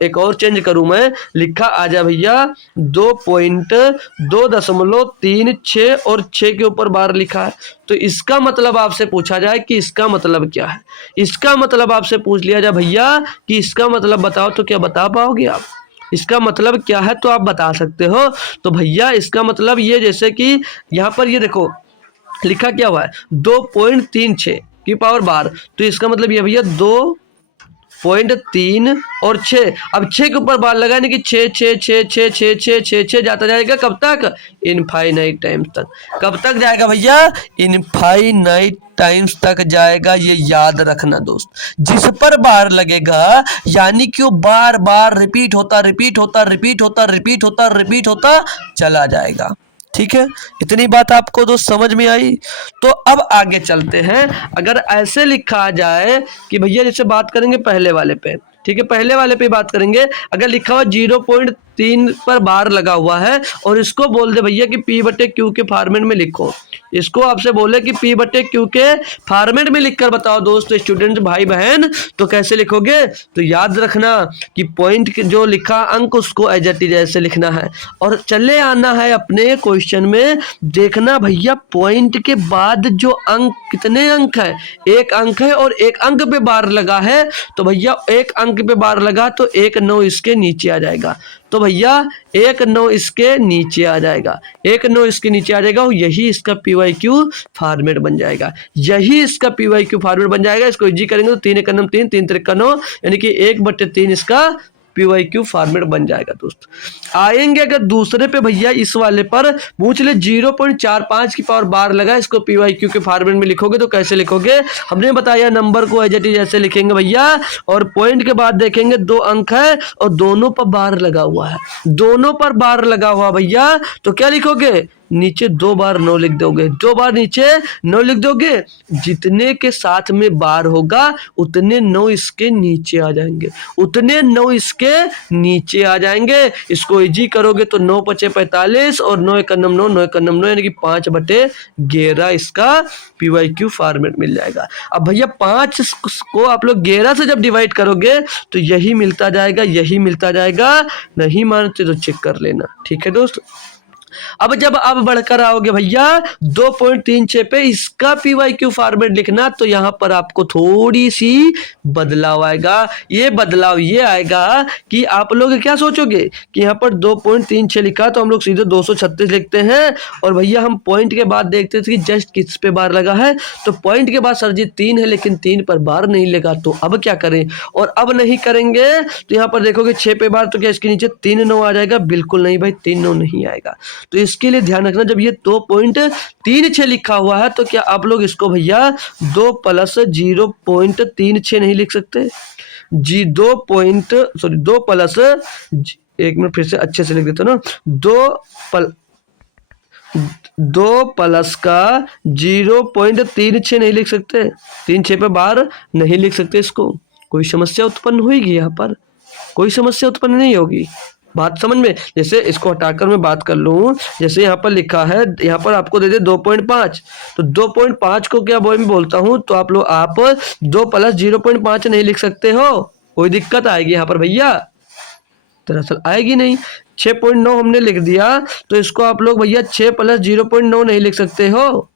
एक और चेंज करूं मैं, लिखा आ जा भैया 2.236 और 6 के ऊपर बार लिखा है, तो इसका मतलब आपसे पूछा जाए कि इसका मतलब क्या है। इसका मतलब आपसे पूछ लिया जाए भैया कि इसका मतलब बताओ, तो क्या बता पाओगे आप इसका मतलब क्या है, तो आप बता सकते हो। तो भैया इसका मतलब ये, जैसे कि यहाँ पर ये देखो लिखा क्या हुआ है 2.36 की पावर बार, तो इसका मतलब ये भैया 2 0.3 और 6। अब 6 के ऊपर बार लगा यानी कि 6 6 6 6 6 6 6 6 जाता जाएगा कब तक? इनफाइनाइट टाइम्स तक। कब तक जाएगा भैया? इनफाइनाइट टाइम्स तक जाएगा। ये याद रखना दोस्त, जिस पर बार लगेगा यानी कि वो बार बार रिपीट होता रिपीट होता रिपीट होता रिपीट होता रिपीट होता चला जाएगा। ठीक है, इतनी बात आपको दोस्त समझ में आई? तो अब आगे चलते हैं। अगर ऐसे लिखा जाए कि भैया जैसे बात करेंगे पहले वाले पे, ठीक है, पहले वाले पे बात करेंगे। अगर लिखा हुआ 0.3 पर बार लगा हुआ है और इसको बोल दे भैया कि पी बटे क्यू के फॉर्मेट में लिखो, इसको आपसे बोले कि पी बटे क्यू के फॉर्मेट में लिखकर बताओ दोस्त स्टूडेंट भाई बहन, तो कैसे लिखोगे? तो याद रखना कि पॉइंट जो लिखा अंक उसको एज इट इज ऐसे लिखना है और चले आना है अपने क्वेश्चन में। देखना भैया पॉइंट के बाद जो अंक, कितने अंक है? एक अंक है और एक अंक पे बार लगा है, तो भैया एक अंक पे बार लगा तो 1 9 इसके नीचे आ जाएगा। तो भैया 1 9 इसके नीचे आ जाएगा, 1 9 इसके नीचे आ जाएगा और यही इसका PYQ फॉर्मेट बन जाएगा। यही इसका PYQ फॉर्मेट बन जाएगा। इसको इजी करेंगे तो 3 1 9 3 3 3 9 यानी कि 1/3 इसका PYQ फॉर्मेट बन जाएगा दोस्त। आएंगे अगर दूसरे पे भैया इस वाले पर पूछ ले 0.45 की पावर बार लगा, इसको PYQ के फॉर्मेट में लिखोगे तो कैसे लिखोगे? हमने बताया नंबर को एज इट इज ऐसे लिखेंगे भैया और पॉइंट के बाद देखेंगे 2 अंक है और दोनों पर बार लगा हुआ है, दोनों पर बार लगा हुआ भैया, तो क्या लिखोगे? नीचे 2 बार 9 लिख दोगे, 2 बार नीचे 9 लिख दोगे। जितने के साथ में बार होगा उतने 9 इसके नीचे आ जाएंगे, उतने 9 इसके नीचे आ जाएंगे। इसको इजी करोगे तो 9 5 45 और 9 1 9 9 1 9 यानी कि 5/11 इसका PYQ फॉर्मेट मिल जाएगा। अब भैया 5 को आप लोग 11 से जब डिवाइड करोगे तो यही मिलता जाएगा, यही मिलता जाएगा। नहीं मानते तो चेक कर लेना, ठीक है दोस्त। अब जब आप बढ़कर आओगे भैया 2.36 पे इसका PYQ फॉर्मेट लिखना, तो यहां पर आपको थोड़ी सी बदलाव आएगा। ये बदलाव ये आएगा कि आप लोग क्या सोचोगे कि यहाँ पर 2.36 लिखा तो हम लोग सीधे 236 लिखते हैं और भैया हम पॉइंट के बाद देखते थे कि जस्ट किस पे बार लगा है, तो पॉइंट के बाद सर जी 3 है लेकिन 3 पर बार नहीं लगा, तो अब क्या करें? और अब नहीं करेंगे तो यहाँ पर देखोगे 6 पे बार, तो क्या इसके नीचे 3 9 आ जाएगा? बिल्कुल नहीं भाई, 3 9 नहीं आएगा। तो इसके लिए ध्यान रखना जब ये 2.36 लिखा हुआ है तो क्या आप लोग इसको भैया 2 + 0.36 नहीं लिख सकते जी? 2 + एक मिनट फिर से अच्छे से लिख देता हूं ना, 2 प्लस का 0.36 नहीं लिख सकते? 3 6 पे बार नहीं लिख सकते इसको? कोई समस्या उत्पन्न होगी? यहाँ पर कोई समस्या उत्पन्न नहीं होगी, बात समझ में? जैसे इसको हटाकर मैं बात कर लूं, जैसे यहाँ पर लिखा है, यहाँ पर आपको दे दे 2.5, तो 2.5 को क्या मैं बोलता हूं, तो आप 2 + 0.5 नहीं लिख सकते हो? कोई दिक्कत आएगी यहाँ पर भैया? दरअसल आएगी नहीं। 6.9 हमने लिख दिया तो इसको आप लोग भैया 6 + 0.9 नहीं लिख सकते हो?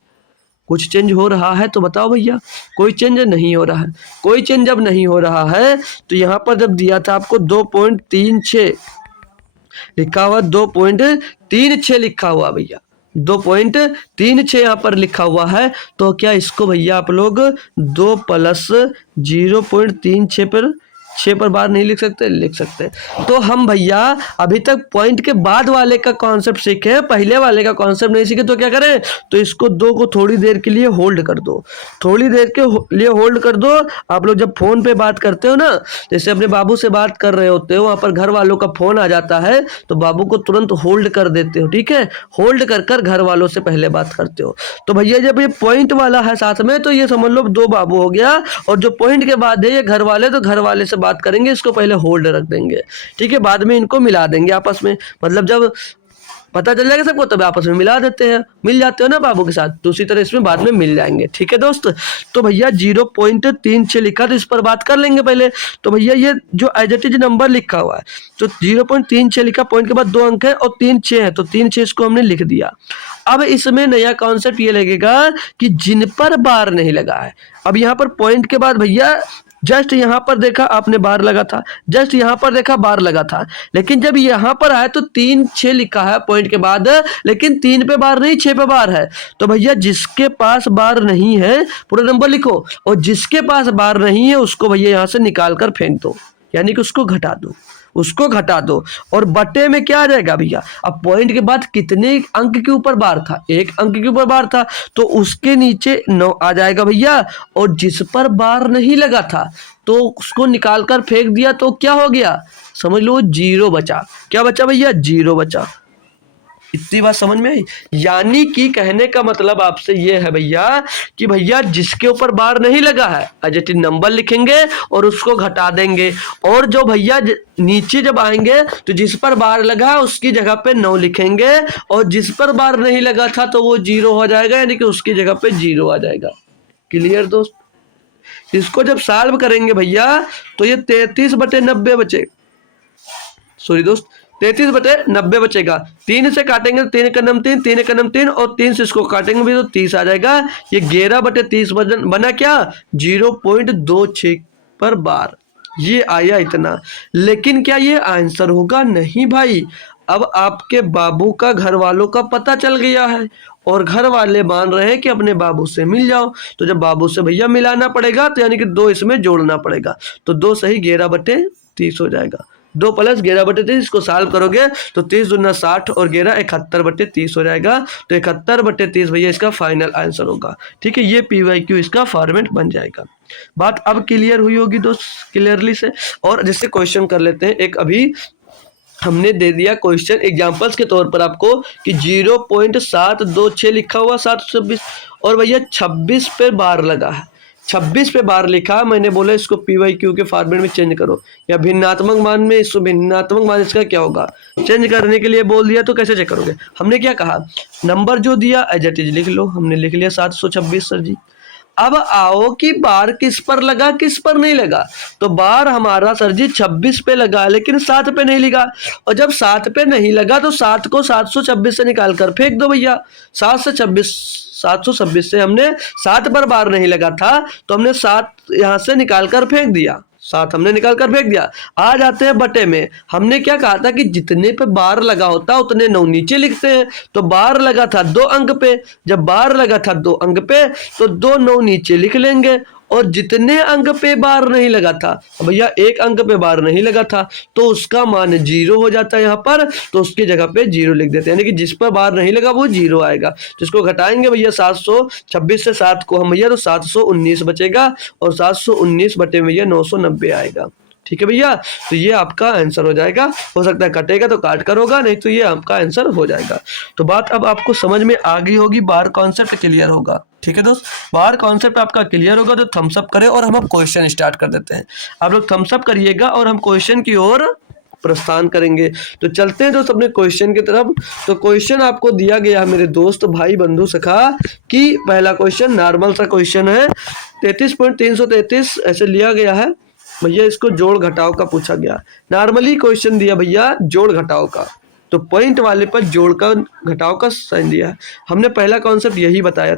कुछ चेंज हो रहा है तो बताओ भैया। कोई चेंज नहीं हो रहा है। कोई चेंज जब नहीं हो रहा है तो यहाँ पर जब दिया था आपको 2.36 लिखा हुआ, 2.36 लिखा हुआ भैया, 2.36 यहाँ पर लिखा हुआ है, तो क्या इसको भैया आप लोग 2 + 0.36 पर 6 पर बार नहीं लिख सकते? लिख सकते। तो हम भैया अभी तक पॉइंट के बाद वाले का कॉन्सेप्ट सीखे, पहले वाले का कॉन्सेप्ट नहीं सीखे, तो क्या करें? तो इसको 2 को थोड़ी देर के लिए होल्ड कर दो, थोड़ी देर के लिए होल्ड कर दो। आप लोग जब फोन पे बात करते हो ना, जैसे अपने बाबू से बात कर रहे होते हो, वहां पर घर वालों का फोन आ जाता है तो बाबू को तुरंत होल्ड कर देते हो, ठीक है? होल्ड कर कर घर वालों से पहले बात करते हो। तो भैया जब ये पॉइंट वाला है साथ में, तो ये समझ लो 2 बाबू हो गया, और जो पॉइंट के बाद है ये घर वाले, तो घर वाले से बात करेंगे, इसको पहले होल्ड रख देंगे, ठीक है? बाद में इनको मिला देंगे आपस में, मतलब जब पता चल जाएगा सबको तब आपस में मिला देते हैं, मिल जाते हो ना बाबू के साथ, तो उसी तरह इसमें बाद में मिल जाएंगे, ठीक है दोस्त? तो भैया 0.36 लिखा तो इस पर बात कर लेंगे पहले। तो भैया ये जो एज इट इज नंबर लिखा हुआ है, तो 0.36 लिखा, पॉइंट के बाद 2 अंक है और 3 6 है, तो 3 6 इसको हमने लिख दिया। अब इसमें नया कॉन्सेप्ट ये लगेगा कि जिन पर बार नहीं लगा है। अब यहाँ पर पॉइंट के बाद भैया जस्ट यहाँ पर देखा आपने बार लगा था, जस्ट यहाँ पर देखा बार लगा था, लेकिन जब यहाँ पर आया तो 3 6 लिखा है पॉइंट के बाद, लेकिन 3 पे बार नहीं 6 पे बार है। तो भैया जिसके पास बार नहीं है पूरा नंबर लिखो, और जिसके पास बार नहीं है उसको भैया यहाँ से निकाल कर फेंक दो, यानी कि उसको घटा दो, उसको घटा दो। और बटे में क्या आ जाएगा भैया, अब पॉइंट के बाद कितने अंक के ऊपर बार था, 1 अंक के ऊपर बार था, तो उसके नीचे 9 आ जाएगा भैया। और जिस पर बार नहीं लगा था तो उसको निकाल कर फेंक दिया, तो क्या हो गया, समझ लो 0 बचा। क्या बचा भैया, 0 बचा। इतनी बात समझ में आई। यानी कि कहने का मतलब आपसे ये है भैया कि भैया जिसके ऊपर बार नहीं लगा है एडजेक्टिव नंबर लिखेंगे और उसको घटा देंगे, और जो भैया नीचे जब आएंगे तो जिस पर बार लगा उसकी जगह पे 9 लिखेंगे, और जिस पर बार नहीं लगा था तो वो 0 हो जाएगा, यानी कि उसकी जगह पे 0 आ जाएगा। क्लियर दोस्त। इसको जब सॉल्व करेंगे भैया तो ये 33/90 बचे, सॉरी दोस्त 33/90 बचेगा। 3 से काटेंगे 3 का नम 3, 3 का नम 3, और 3 से इसको काटेंगे भी तो 30 आ जाएगा। ये 11/30 बना क्या, 0.26 पर बार। ये आया इतना। लेकिन क्या ये आंसर होगा, नहीं भाई। अब आपके बाबू का घर वालों का पता चल गया है, और घर वाले मान रहे हैं कि अपने बाबू से मिल जाओ, तो जब बाबू से भैया मिलाना पड़ेगा तो यानी कि 2 इसमें जोड़ना पड़ेगा, तो 2 सही 11/30 हो जाएगा। 2 + 11/30 इसको सॉल्व करोगे तो 30 दूना 60 और 11 71/30 हो जाएगा। तो 71/30 भैया इसका फाइनल आंसर होगा। ठीक है, ये PYQ इसका फॉर्मेट बन जाएगा। बात अब क्लियर हुई होगी दोस्त क्लियरली से। और जैसे क्वेश्चन कर लेते हैं एक, अभी हमने दे दिया क्वेश्चन एग्जांपल्स के तौर पर आपको कि 0.726 लिखा हुआ 726, और भैया 26 पे बार लगा है, 26 पे बार लिखा। मैंने बोला इसको PYQ के फॉर्मेट में चेंज करो, या भिन्नात्मक मान में, इसको भिन्नात्मक मान इसका क्या होगा, चेंज करने के लिए बोल दिया तो कैसे चेक करोगे। हमने क्या कहा, नंबर जो दिया एज इट इज लिख लो, हमने लिख लिया 726 सर जी। अब आओ कि बार किस पर लगा किस पर नहीं लगा, तो बार हमारा सर जी 26 पे लगा लेकिन 7 पे नहीं लगा, और जब 7 पे नहीं लगा तो 7 को 726 से निकाल कर फेंक दो भैया। 726 से हमने 7 पर बार नहीं लगा था तो हमने 7 यहाँ से निकाल कर फेंक दिया, 7 हमने निकाल कर फेंक दिया। आ जाते हैं बटे में, हमने क्या कहा था कि जितने पे बार लगा होता उतने 9 नीचे लिखते हैं, तो बार लगा था 2 अंक पे, जब बार लगा था 2 अंक पे तो 2 9 नीचे लिख लेंगे, और जितने अंक पे बार नहीं लगा था भैया 1 अंक पे बार नहीं लगा था तो उसका मान 0 हो जाता है यहाँ पर, तो उसकी जगह पे 0 लिख देते हैं, यानी कि जिस पर बार नहीं लगा वो 0 आएगा। जिसको घटाएंगे भैया 726 से 7 को हम भैया तो 719 बचेगा, और 719 बटे भैया 990 आएगा। ठीक है भैया, तो ये आपका आंसर हो जाएगा। हो सकता है कटेगा तो काट कर होगा, नहीं तो ये आपका आंसर हो जाएगा। तो बात अब आपको समझ में आ गई होगी, बार कॉन्सेप्ट क्लियर होगा। ठीक है दोस्त, बार कॉन्सेप्ट आपका क्लियर होगा तो थम्स अप करें और हम अब क्वेश्चन स्टार्ट कर देते हैं। आप लोग थम्स अप करिएगा और हम क्वेश्चन की ओर प्रस्थान करेंगे। तो चलते हैं दोस्त अपने क्वेश्चन की तरफ। तो क्वेश्चन आपको दिया गया है मेरे दोस्त भाई बंधु सखा कि पहला क्वेश्चन नॉर्मल सा क्वेश्चन है, 33.333 ऐसे लिया गया है भैया, इसको जोड़ घटाव का पूछा गया। नॉर्मली क्वेश्चन दिया भैया जोड़ घटाव का, तो पॉइंट वाले पर जोड़ का घटाव का साइन दिया है। हमने पहला कॉन्सेप्ट यही बताया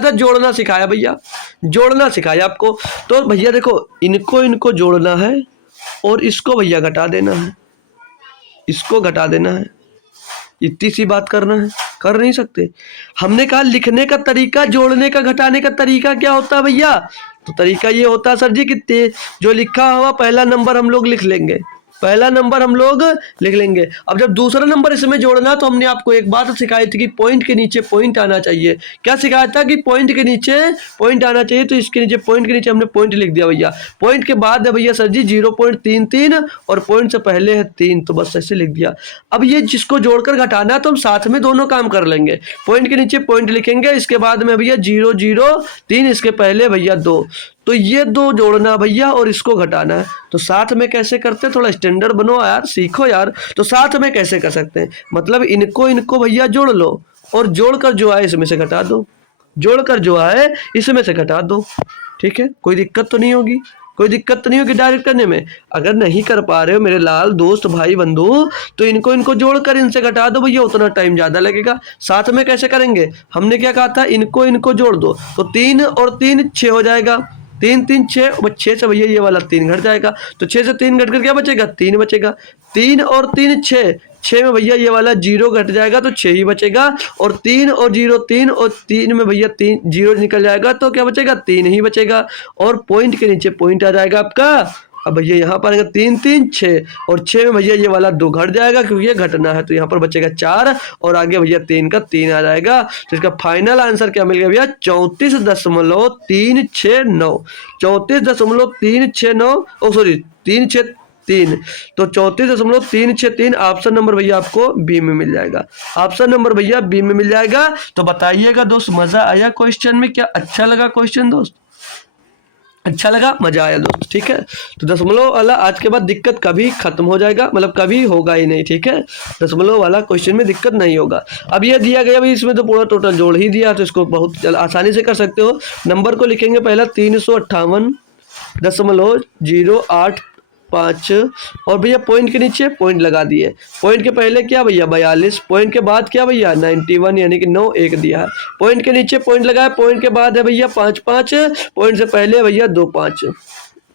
था, जोड़ना सिखाया भैया, जोड़ना सिखाया आपको। तो भैया देखो इनको जोड़ना है और इसको भैया घटा देना है, इसको घटा देना है, इतनी सी बात करना है, कर नहीं सकते। हमने कहा लिखने का तरीका, जोड़ने का घटाने का तरीका क्या होता है भैया, तो तरीका ये होता है सर जी कि जो लिखा हुआ पहला नंबर हम लोग लिख लेंगे, अब जब दूसरा नंबर इसमें जोड़ना तो हमने आपको एक बात सिखाई थी कि पॉइंट के नीचे पॉइंट आना चाहिए। क्या सिखाया था कि पॉइंट के नीचे पॉइंट आना चाहिए, तो इसके नीचे पॉइंट के नीचे हमने पॉइंट लिख दिया भैया। पॉइंट के बाद है भैया सर जी 0.33 और पॉइंट से पहले है 3, तो बस ऐसे लिख दिया। अब ये जिसको जोड़कर घटाना है तो हम साथ में दोनों काम कर लेंगे, पॉइंट के नीचे पॉइंट लिखेंगे, इसके बाद में भैया 0 0 3, इसके पहले भैया 2, तो ये 2 जोड़ना भैया और इसको घटाना है। तो साथ में कैसे करते हैं, थोड़ा स्टैंडर्ड बनो यार, सीखो यार। तो साथ में कैसे कर सकते हैं, मतलब इनको भैया जोड़ लो और जोड़कर जो आए इसमें से घटा दो, जोड़कर जो आए इसमें से घटा दो। ठीक है, कोई दिक्कत तो नहीं होगी, कोई दिक्कत तो नहीं होगी डायरेक्ट करने में। अगर नहीं कर पा रहे हो मेरे लाल दोस्त भाई बंधु, तो इनको जोड़कर इनसे घटा दो भैया, उतना टाइम ज़्यादा लगेगा। साथ में कैसे करेंगे, हमने क्या कहा था, इनको जोड़ दो, तो 3 और 3 6 हो जाएगा। 3 3 6, 6 से भैया ये वाला 3 घट जाएगा, तो 6 से 3 घट कर क्या बचेगा, 3 बचेगा। 3 और 3 6, 6 में भैया ये वाला 0 घट जाएगा तो 6 ही बचेगा, और 3 और 0 3, और 3 में भैया 3 0 निकल जाएगा तो क्या बचेगा, 3 ही बचेगा। और पॉइंट के नीचे पॉइंट आ जाएगा आपका। अब भैया यहाँ पर 3 3 6, और 6 में भैया ये वाला 2 घट जाएगा क्योंकि ये घटना है, तो यहाँ पर बचेगा 4, और आगे भैया 3 का 3 आ जाएगा। तो इसका फाइनल आंसर क्या मिल गया भैया, 34.369। 34.369, ओ सॉरी 363, तो 34.363 ऑप्शन नंबर भैया आपको बी में मिल जाएगा। ऑप्शन नंबर भैया बी में मिल जाएगा। तो बताइएगा दोस्त, मजा आया क्वेश्चन में, क्या अच्छा लगा क्वेश्चन दोस्त, अच्छा लगा, मजा आया दोस्त, ठीक है। तो दशमलव वाला आज के बाद दिक्कत कभी खत्म हो जाएगा, मतलब कभी होगा ही नहीं, ठीक है। दशमलव वाला क्वेश्चन में दिक्कत नहीं होगा। अब ये दिया गया भाई, इसमें तो पूरा टोटल जोड़ ही दिया, तो इसको बहुत आसानी से कर सकते हो। नंबर को लिखेंगे पहला 358.085, और भैया पॉइंट के नीचे पॉइंट लगा दिए। पॉइंट के पहले क्या भैया 42, पॉइंट के बाद क्या भैया 91, यानी कि 9 1 दिया है। पॉइंट के नीचे पॉइंट लगाया, पॉइंट के बाद है भैया 5 5, पॉइंट से पहले भैया 2 5,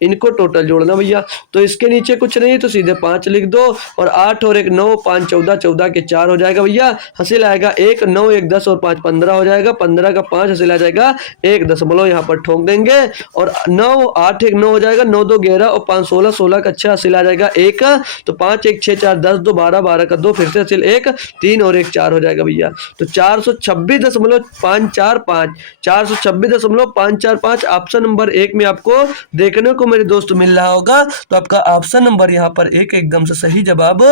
इनको टोटल जोड़ना भैया। तो इसके नीचे कुछ नहीं, तो सीधे 5 लिख दो, और 8 और 1 9, 5 14, 14 के 4 हो जाएगा भैया, हासिल आएगा 1, 9 1 10, और 5 15 हो जाएगा, 15 का 5 हासिल आ जाएगा 1 दशमलव यहाँ पर ठोक देंगे, और 9 8 1 9 हो जाएगा, 9 2 11, और 5 16, 16 का 6 हासिल आ जाएगा 1, तो 5 1 6 4 10 2 12, 12 का 2 फिर से हासिल 1, 3 और 1 4 हो जाएगा भैया। तो 426.545, 426.545 ऑप्शन नंबर 1 में आपको देखने को मेरे दोस्त मिल रहा होगा। तो आपका ऑप्शन नंबर यहाँ पर 1 एकदम से सही जवाब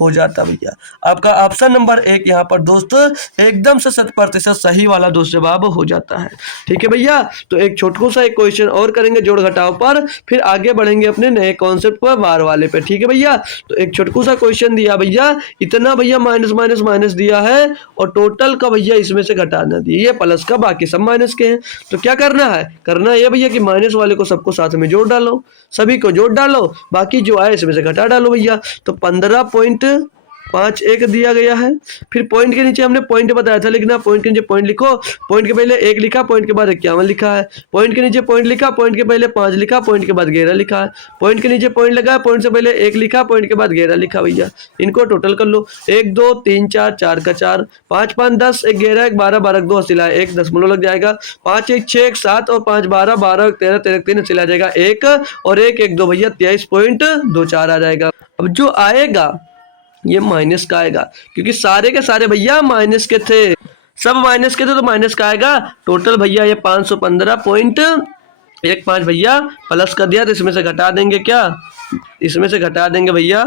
हो जाता भैया। आपका ऑप्शन नंबर 1 यहाँ पर दोस्त एकदम से 100% सही वाला दोस्त जवाब हो जाता है, ठीक है भैया। तो एक छोटकू सा एक क्वेश्चन और करेंगे जोड़ घटाव पर, फिर आगे बढ़ेंगे अपने नए कॉन्सेप्ट पर, बार वाले पे, ठीक है भैया। तो एक छोटकू सा क्वेश्चन दिया भैया, इतना भैया माइनस माइनस माइनस दिया है, और टोटल का भैया इसमें से घटाना दिया, ये प्लस का बाकी सब माइनस के हैं। तो क्या करना है, करना ये भैया कि माइनस वाले को सबको साथ में जोड़ डालो, सभी को जोड़ डालो, बाकी जो आए इसमें से घटा डालो भैया। तो 15.51 दिया गया है। फिर पॉइंट के नीचे हमने पॉइंट बताया था लिखना, पॉइंट के नीचे पॉइंट लिखो, पॉइंट के पहले 1 लिखा, पॉइंट के बाद 51 लिखा है, पॉइंट के नीचे पॉइंट लिखा, पॉइंट के पहले 5 लिखा, पॉइंट के बाद 11 लिखा है, पॉइंट के नीचे पॉइंट लगा, पॉइंट से पहले 1 लिखा, पॉइंट के बाद 11 लिखा भैया। इनको टोटल कर लो, 1 2 3 4, 4 का 4, 5 5 10, 1 11, 1 12, 12 2 हासिल आया 1 दशमलव लग जाएगा, 5 1 6 1 7, और 5 12, 12 13 13 3 हासिल आ जाएगा 1, और 1 1 2 भैया 23.24 आ जाएगा। अब जो आएगा ये माइनस का आएगा, क्योंकि सारे के सारे भैया माइनस के थे, सब माइनस के थे, तो माइनस का आएगा। टोटल भैया ये 515.15 भैया प्लस कर दिया, तो इसमें से घटा देंगे क्या, इसमें से घटा देंगे भैया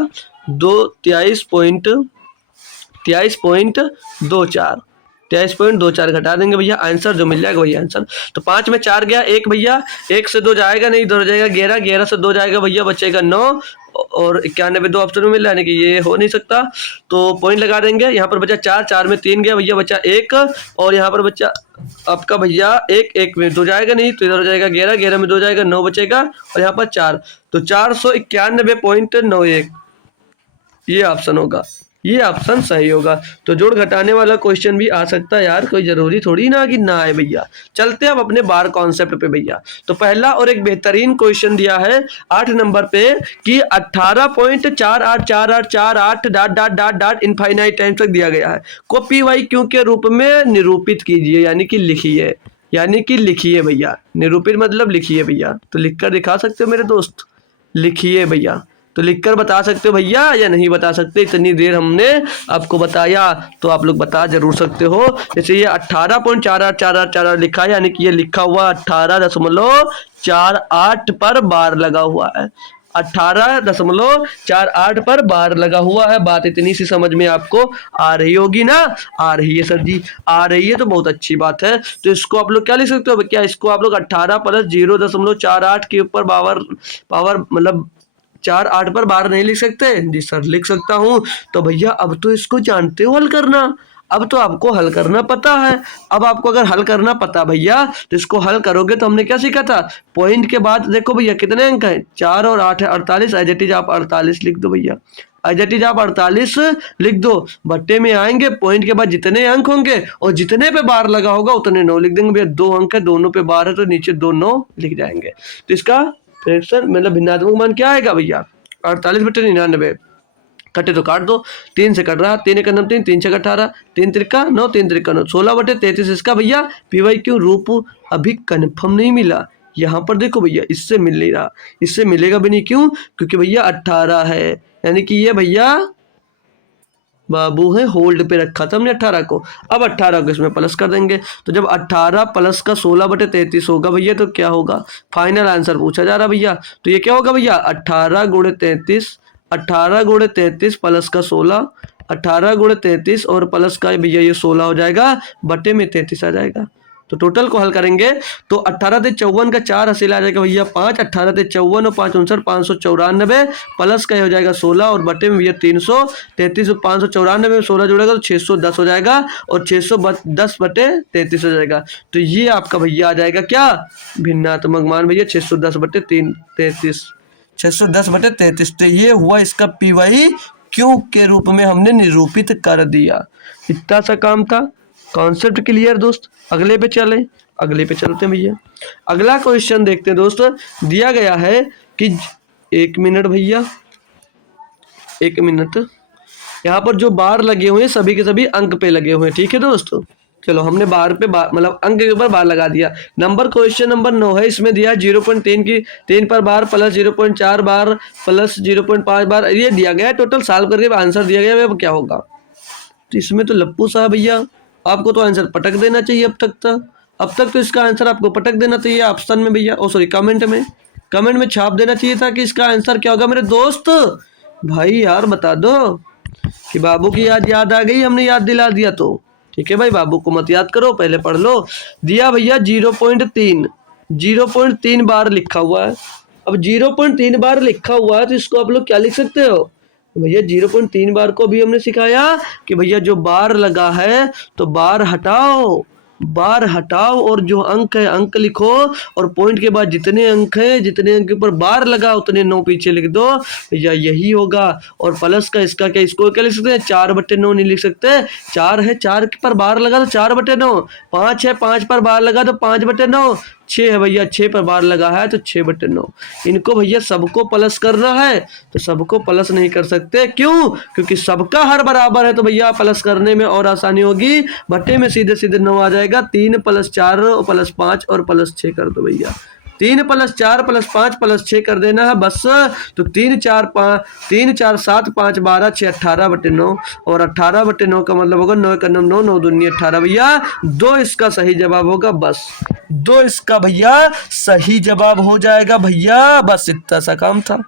23.24 घटा देंगे भैया, आंसर जो मिल जाएगा वही आंसर। तो 5 में 4 गया, 1 भैया, 1 से 2 जाएगा नहीं, 2 जाएगा 11, 11 से 2 जाएगा भैया, बचेगा 9, और 91 2 ऑप्शन में मिल रहा है, यानी कि ये हो नहीं सकता, तो पॉइंट लगा देंगे। यहाँ पर बचा 4, 4 में 3 गया भैया, बचा 1, और यहाँ पर बचा आपका भैया 1, 1 में 2 जाएगा नहीं, तो इधर हो जाएगा 11, 11 में 2 जाएगा 9 बचेगा, और यहाँ पर 4, तो 491.91 ये ऑप्शन होगा, ये ऑप्शन सही होगा। तो जोड़ घटाने वाला क्वेश्चन भी आ सकता है यार, कोई जरूरी थोड़ी ना कि ना आए भैया। चलते हैं अब अपने बार कॉन्सेप्ट पे भैया। तो पहला और एक बेहतरीन क्वेश्चन दिया है 8 नंबर पे कि 18.484848 dot dot dot dot infinite time तक दिया गया है, को पी वाई क्यू के रूप में निरूपित कीजिए, यानी कि लिखिए, यानी कि लिखिए भैया, निरूपित मतलब लिखिए भैया। तो लिखकर दिखा सकते हो मेरे दोस्त, लिखिए भैया, तो लिखकर बता सकते हो भैया या नहीं बता सकते, इतनी देर हमने आपको बताया तो आप लोग बता जरूर सकते हो। जैसे ये 18.484848 लिखा है, यानी कि ये लिखा हुआ 18.48 पर बार लगा हुआ है, 18.48 पर बार लगा हुआ है। बात इतनी सी समझ में आपको आ रही होगी ना, आ रही है सर जी, आ रही है, तो बहुत अच्छी बात है। तो इसको आप लोग क्या लिख सकते हो, क्या इसको आप लोग 18 + 0.48 के ऊपर पावर मतलब 4 8 पर बार नहीं लिख सकते? जी सर लिख सकता हूँ। तो भैया अब तो इसको जानते हो हल करना, अब तो आपको हल करना पता है। अब आपको अगर हल करना पता भैया तो इसको हल करोगे। तो हमने क्या सीखा था, पॉइंट के बाद देखो भैया कितने अंक हैं, 4 और 8 है 48, एज इट इज आप 48 लिख दो भैया, एज इट इज आप 48 लिख दो। बट्टे में आएंगे, पॉइंट के बाद जितने अंक होंगे और जितने पे बार लगा होगा उतने 9 लिख देंगे भैया। 2 अंक है, दोनों पे बार है तो नीचे 2 9 लिख जाएंगे। तो इसका फ्रैक्शन मतलब भिन्नात्मक मान क्या आएगा भैया, 48/99। कटे तो काट दो, 3 से कट रहा, 3 एक 3, 3 6 18, 3 त्रिका 9, 3 त्रिका 9, 16/33 इसका भैया पीवाई क्यू रूप अभी कन्फर्म नहीं मिला। यहाँ पर देखो भैया इससे मिल नहीं रहा, इससे मिलेगा भी नहीं, क्यों, क्योंकि भैया 18 है, यानी कि ये भैया बाबू है होल्ड पे रखा था हमने 18 को। अब 18 को इसमें प्लस कर देंगे, तो जब 18 प्लस का 16/33 होगा भैया तो क्या होगा, फाइनल आंसर पूछा जा रहा भैया। तो ये क्या होगा भैया, 18 गुणे 33, 18 गुणे 33 प्लस का 16, 18 गुणे 33 और प्लस का भैया ये 16 हो जाएगा, बटे में 33 आ जाएगा। तो टोटल को हल करेंगे तो 18 से 54 का 4 हासिल आ जाएगा भैया 5, 18 से 54 और 5 59, 594 प्लस का हो जाएगा 16 और बटे में भैया 333, 594 में 16 जुड़ेगा तो 610 हो जाएगा और 610/33 हो जाएगा। तो ये आपका भैया आ जाएगा क्या, भिन्नात्मक मान भैया 610/33, 610/33। तो ये हुआ इसका पीवाई क्यू के रूप में हमने निरूपित कर दिया। इतना सा काम था, कॉन्सेप्ट क्लियर दोस्त। अगले पे चले, अगले पे चलते हैं भैया। अगला क्वेश्चन देखते हैं दोस्त, दिया गया है कि 1 मिनट भैया, 1 मिनट, यहाँ पर जो बार लगे हुए हैं सभी के सभी अंक पे लगे हुए हैं, ठीक है दोस्तों। चलो हमने बार पे बार मतलब अंक के ऊपर बार लगा दिया। नंबर क्वेश्चन नंबर 9 है, इसमें दिया 0.3 की 3 पर बार प्लस 0.4 बार प्लस 0.5 बार, ये दिया गया है। टोटल सॉल्व करके आंसर दिया गया है, अब क्या होगा। तो इसमें तो लप्पू साहब भैया आपको तो आंसर पटक देना चाहिए अब तक तो इसका आंसर आपको पटक देना चाहिए ऑप्शन में भैया, ओ सॉरी कमेंट में छाप देना चाहिए था कि इसका आंसर क्या होगा मेरे दोस्त। भाई यार बता दो कि बाबू की याद आ गई, हमने याद दिला दिया तो ठीक है भाई, बाबू को मत याद करो, पहले पढ़ लो। दिया भैया 0.3 बार लिखा हुआ है। अब 0.3 बार लिखा हुआ है तो इसको आप लोग क्या लिख सकते हो भैया, 0.3 बार को भी हमने सिखाया कि भैया जो बार लगा है तो बार हटाओ और जो अंक है अंक लिखो और पॉइंट के बाद जितने अंक हैं जितने अंक के ऊपर बार लगा उतने 9 पीछे लिख दो भैया, यही होगा। और प्लस का इसका क्या, इसको क्या लिख सकते हैं, 4/9 नहीं लिख सकते, 4 है 4 पर बार लगा तो 4/9, 5 है 5 पर बार लगा तो 5/9, 6 है भैया 6 पर बार लगा है तो 6/9। इनको भैया सबको प्लस करना है तो सबको प्लस नहीं कर सकते, क्यों, क्योंकि सबका हर बराबर है तो भैया प्लस करने में और आसानी होगी, बट्टे में सीधे सीधे 9 आ जाएगा। 3 + 4 + 5 और +6 कर दो भैया, 3 + 4 + 5 + 6 कर देना है बस। तो 3 4 7 5 12 6 18/9 और 18/9 का मतलब होगा 9 × 9 9 दूनी 18 भैया, 2 इसका सही जवाब होगा बस, 2 इसका भैया सही जवाब हो जाएगा भैया, बस इतना सा काम था,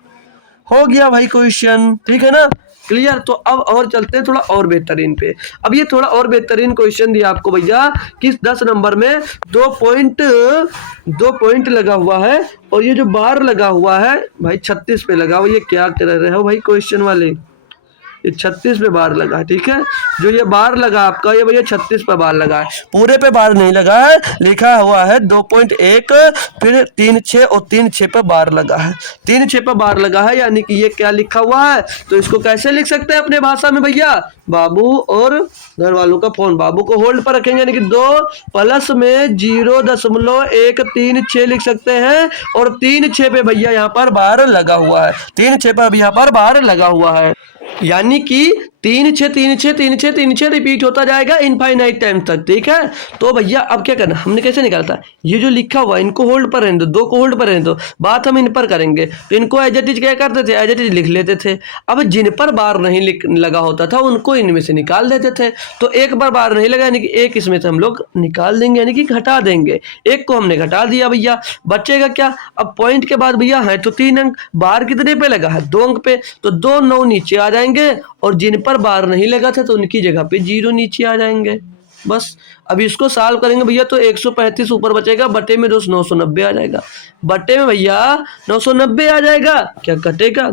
हो गया भाई क्वेश्चन, ठीक है ना, क्लियर। तो अब और चलते हैं थोड़ा और बेहतरीन पे। अब ये थोड़ा और बेहतरीन क्वेश्चन दिया आपको भैया कि 10 नंबर में 2 पॉइंट लगा हुआ है और ये जो बार लगा हुआ है भाई 36 पे लगा हुआ, ये क्या कर रहे हो भाई क्वेश्चन वाले, ये 36 पे बार लगा है, ठीक है। जो ये बार लगा आपका ये भैया 36 पे बार लगा है, पूरे पे बार नहीं लगा है, लिखा हुआ है 2.1 फिर 3 6 और 3 6 पे बार लगा है, 3 6 पे बार लगा है, यानी कि ये क्या लिखा हुआ है। तो इसको कैसे लिख सकते हैं अपने भाषा में भैया, बाबू और घर वालों का फोन, बाबू को होल्ड पर रखेंगे, यानी कि 2 प्लस में 0.136 लिख सकते हैं और 3 6 पे भैया यहाँ पर बार लगा हुआ है, 3 6 पर यहाँ पर बार लगा हुआ है, यानी कि 3 6 3 6 3 6 3 6 रिपीट होता जाएगा इनफाइनाइट टाइम तक, ठीक है। तो भैया अब क्या करना, हमने कैसे निकालता, ये जो लिखा हुआ इनको होल्ड पर रहने दो, 2 को होल्ड पर रहने दो, बात हम इन पर करेंगे। तो इनको एज इट इज क्या करते थे, एज इट इज लिख लेते थे। अब जिन पर बार नहीं लगा होता था उनको इनमें से निकाल देते थे। तो एक बार नहीं लगा यानी कि एक इसमें से हम लोग निकाल देंगे, यानी कि घटा देंगे, एक को हमने घटा दिया भैया, बचेगा क्या। अब पॉइंट के बाद भैया है तो 3 अंक, बार कितने पे लगा है, 2 अंक पे, तो 2 9 नीचे आ जाएंगे और जिन पर बार नहीं लगा था तो उनकी जगह पे 0 नीचे आ जाएंगे बस। अब इसको सॉल्व करेंगे भैया तो 135 ऊपर बचेगा, बटे में 990 आ जाएगा, बटे में भैया 990 आ जाएगा, क्या कटेगा,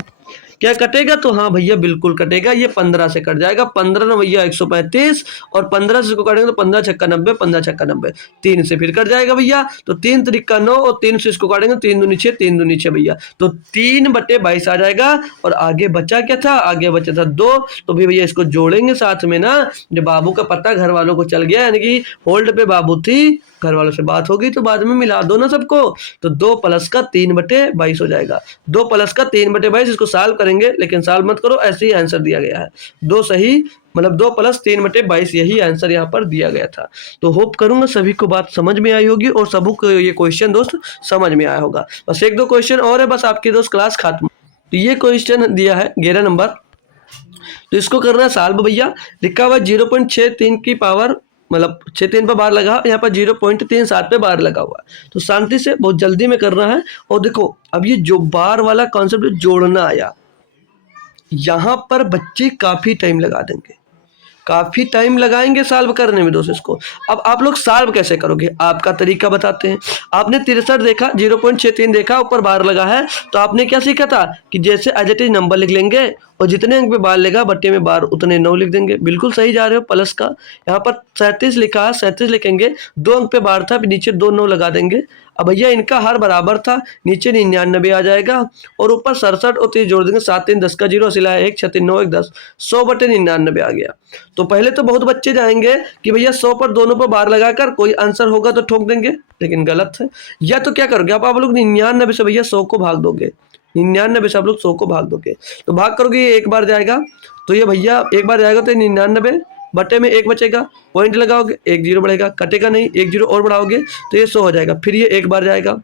क्या कटेगा? तो हाँ भैया बिल्कुल कटेगा, ये 15 से कट जाएगा। 15 ना भैया 135 और 15 से इसको काटेंगे तो 15 छक्का 90, 15 छक्का 90, 3 से फिर कट जाएगा भैया। तो 3 त्रिका 9 और 3 से इसको काटेंगे 3 दूनी 6, 3 दूनी 6 भैया, तो 3/22 आ जाएगा। और आगे बचा क्या था? आगे बचा था 2। तो भी भैया इसको जोड़ेंगे साथ में ना। जब बाबू का पता घर वालों को चल गया, यानी कि होल्ड पे बाबू थी, घर वालों से बात होगी तो बाद में मिला दो ना सबको। तो 2 प्लस का 3/22 हो जाएगा। 2 प्लस का 3/22, इसको सॉल्व करेंगे, लेकिन सॉल्व मत करो, ऐसे ही आंसर दिया गया है। 2 सही, मतलब 2 प्लस 3/22 यही आंसर यहाँ पर दिया गया था। तो होप करूंगा सभी को बात समझ में आई होगी और सबको को ये क्वेश्चन दोस्त समझ में आया होगा। बस 1-2 क्वेश्चन और है, बस आपकी दोस्त क्लास खत्म। तो ये क्वेश्चन दिया है 11 नंबर, तो इसको करना है सॉल्व भैया। लिखा हुआ 0.63 की पावर, मतलब 63 पे बार लगा, यहाँ पर 0.37 पे बार लगा हुआ है। तो शांति से बहुत जल्दी में करना है। और देखो अब ये जो बार वाला कॉन्सेप्ट जोड़ना आया, यहाँ पर बच्चे काफ़ी टाइम लगा देंगे, काफ़ी टाइम लगाएंगे सॉल्व करने में दोस्त इसको। अब आप लोग सॉल्व कैसे करोगे, आपका तरीका बताते हैं। आपने 63 देखा, 0.63 देखा, ऊपर बार लगा है, तो आपने क्या सीखा था कि जैसे एज इट इज नंबर लिख लेंगे और जितने अंक पे बार लेगा बट्टे में बार उतने 9 लिख देंगे। बिल्कुल सही जा रहे हो। प्लस का यहाँ पर 37 लिखा है, 37 लिखेंगे, 2 अंक पे बार था, फिर नीचे 2 9 लगा देंगे। अब भैया इनका हर बराबर था, नीचे 99 आ जाएगा और ऊपर 67 और 30 जोड़ देंगे, 7 3 10 का 0 सिलाया 1 6 3 9 1 10, 100/99 आ गया। तो पहले तो बहुत बच्चे जाएंगे कि भैया 100 पर दोनों पर बार लगाकर कोई आंसर होगा तो ठोक देंगे, लेकिन गलत है। या तो क्या करोगे आप लोग 99 से भैया 100 को भाग दोगे, 99 से आप लोग 100 को भाग दोगे। तो भाग करोगे, ये एक बार जाएगा, तो ये भैया एक बार जाएगा तो 99 बटे में 1 बचेगा, पॉइंट लगाओगे 1 0 बढ़ेगा, कटेगा नहीं, 1 0 और बढ़ाओगे तो ये 100 हो जाएगा। फिर ये एक बार जाएगा,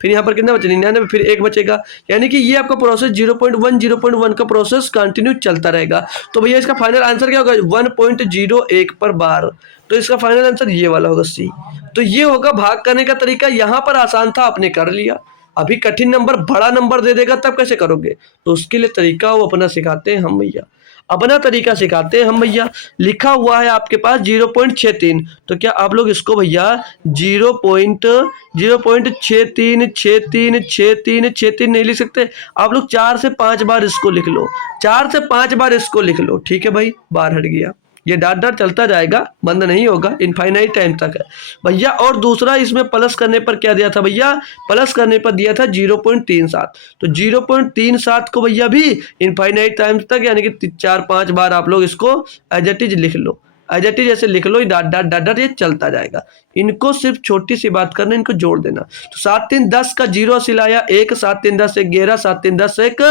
फिर यहाँ पर कितना बचे 99, फिर 1 बचेगा। यानी कि ये आपका प्रोसेस 0.1 का प्रोसेस कंटिन्यू चलता रहेगा। तो भैया इसका फाइनल आंसर क्या होगा? 1.01 पर बार। तो इसका फाइनल आंसर ये वाला होगा, सी। तो ये होगा भाग करने का तरीका। यहाँ पर आसान था, आपने कर लिया। अभी कठिन नंबर, बड़ा नंबर दे देगा तब कैसे करोगे? तो उसके लिए तरीका वो अपना सिखाते हैं हम भैया, अपना तरीका सिखाते हैं हम भैया। लिखा हुआ है आपके पास 0.63, तो क्या आप लोग इसको भैया 0.63636363 नहीं लिख सकते? आप लोग 4 से 5 बार इसको लिख लो, 4 से 5 बार इसको लिख लो, ठीक है भाई। बार हट गया, ये डाट डाट चलता जाएगा, बंद नहीं होगा, इनफाइनाइट टाइम तक है भैया। और दूसरा इसमें प्लस करने पर क्या दिया था भैया? प्लस करने पर दिया था 0.37। तो 0.37 को भैया भी इनफाइनाइट टाइम तक, यानी कि 4-5 बार आप लोग इसको एज इट इज लिख लो, एज इट इज ऐसे लिख लो, डाट डाट डाट डाट ये चलता जाएगा। इनको सिर्फ छोटी सी बात करना, इनको जोड़ देना। तो 7 3 10 का 0 सिलाया 1, 7 3 10 11, 7 3 10 1,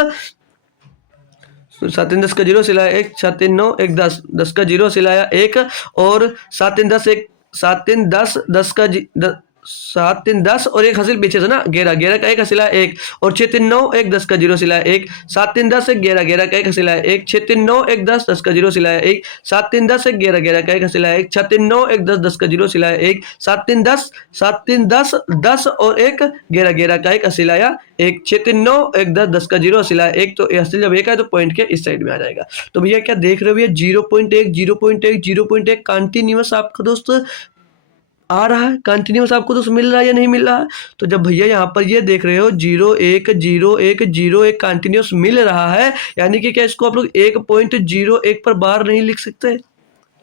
7 3 10 का 0 सिलाया 1, 7 3 9 1 10, 10 का 0 सिलाया 1, और 7 3 10 1, 7 3 10 10 का 7 3 10 और 1 हासिल पीछे से ना 11, 11 का 1 हसीला 1, और 6 3 9 1 10 का 0 सिलाया 1, 7 3 10 1 11, 11 का 1 हसीला 1, 6 3 9 1 10 10 का 0 सिलाया 1, 7 3 10 1 11, 11 का 1 हसीला 1, 6 3 9 1 10 10 का 0 सिलाया 1, 7 3 10 7 3 10 10 और 1 11, 11 का 1 हसीलाया 1, 6 3 9 1 10 10 का 0 हसीलाया 1। तो हसील जब 1 है तो पॉइंट के इस साइड में आ जाएगा। तो भैया क्या देख रहे हो भैया? 0.1 0.1 0.1 कंटिन्यूअस आपका दोस्त आ रहा है, कंटिन्यूअस आपको तो मिल रहा है या नहीं मिल रहा है? तो जब भैया यहाँ पर ये देख रहे हो 0 1 0 1 0 1 कंटिन्यूअस मिल रहा है, यानी कि क्या इसको आप लोग 1.01 पर बार नहीं लिख सकते?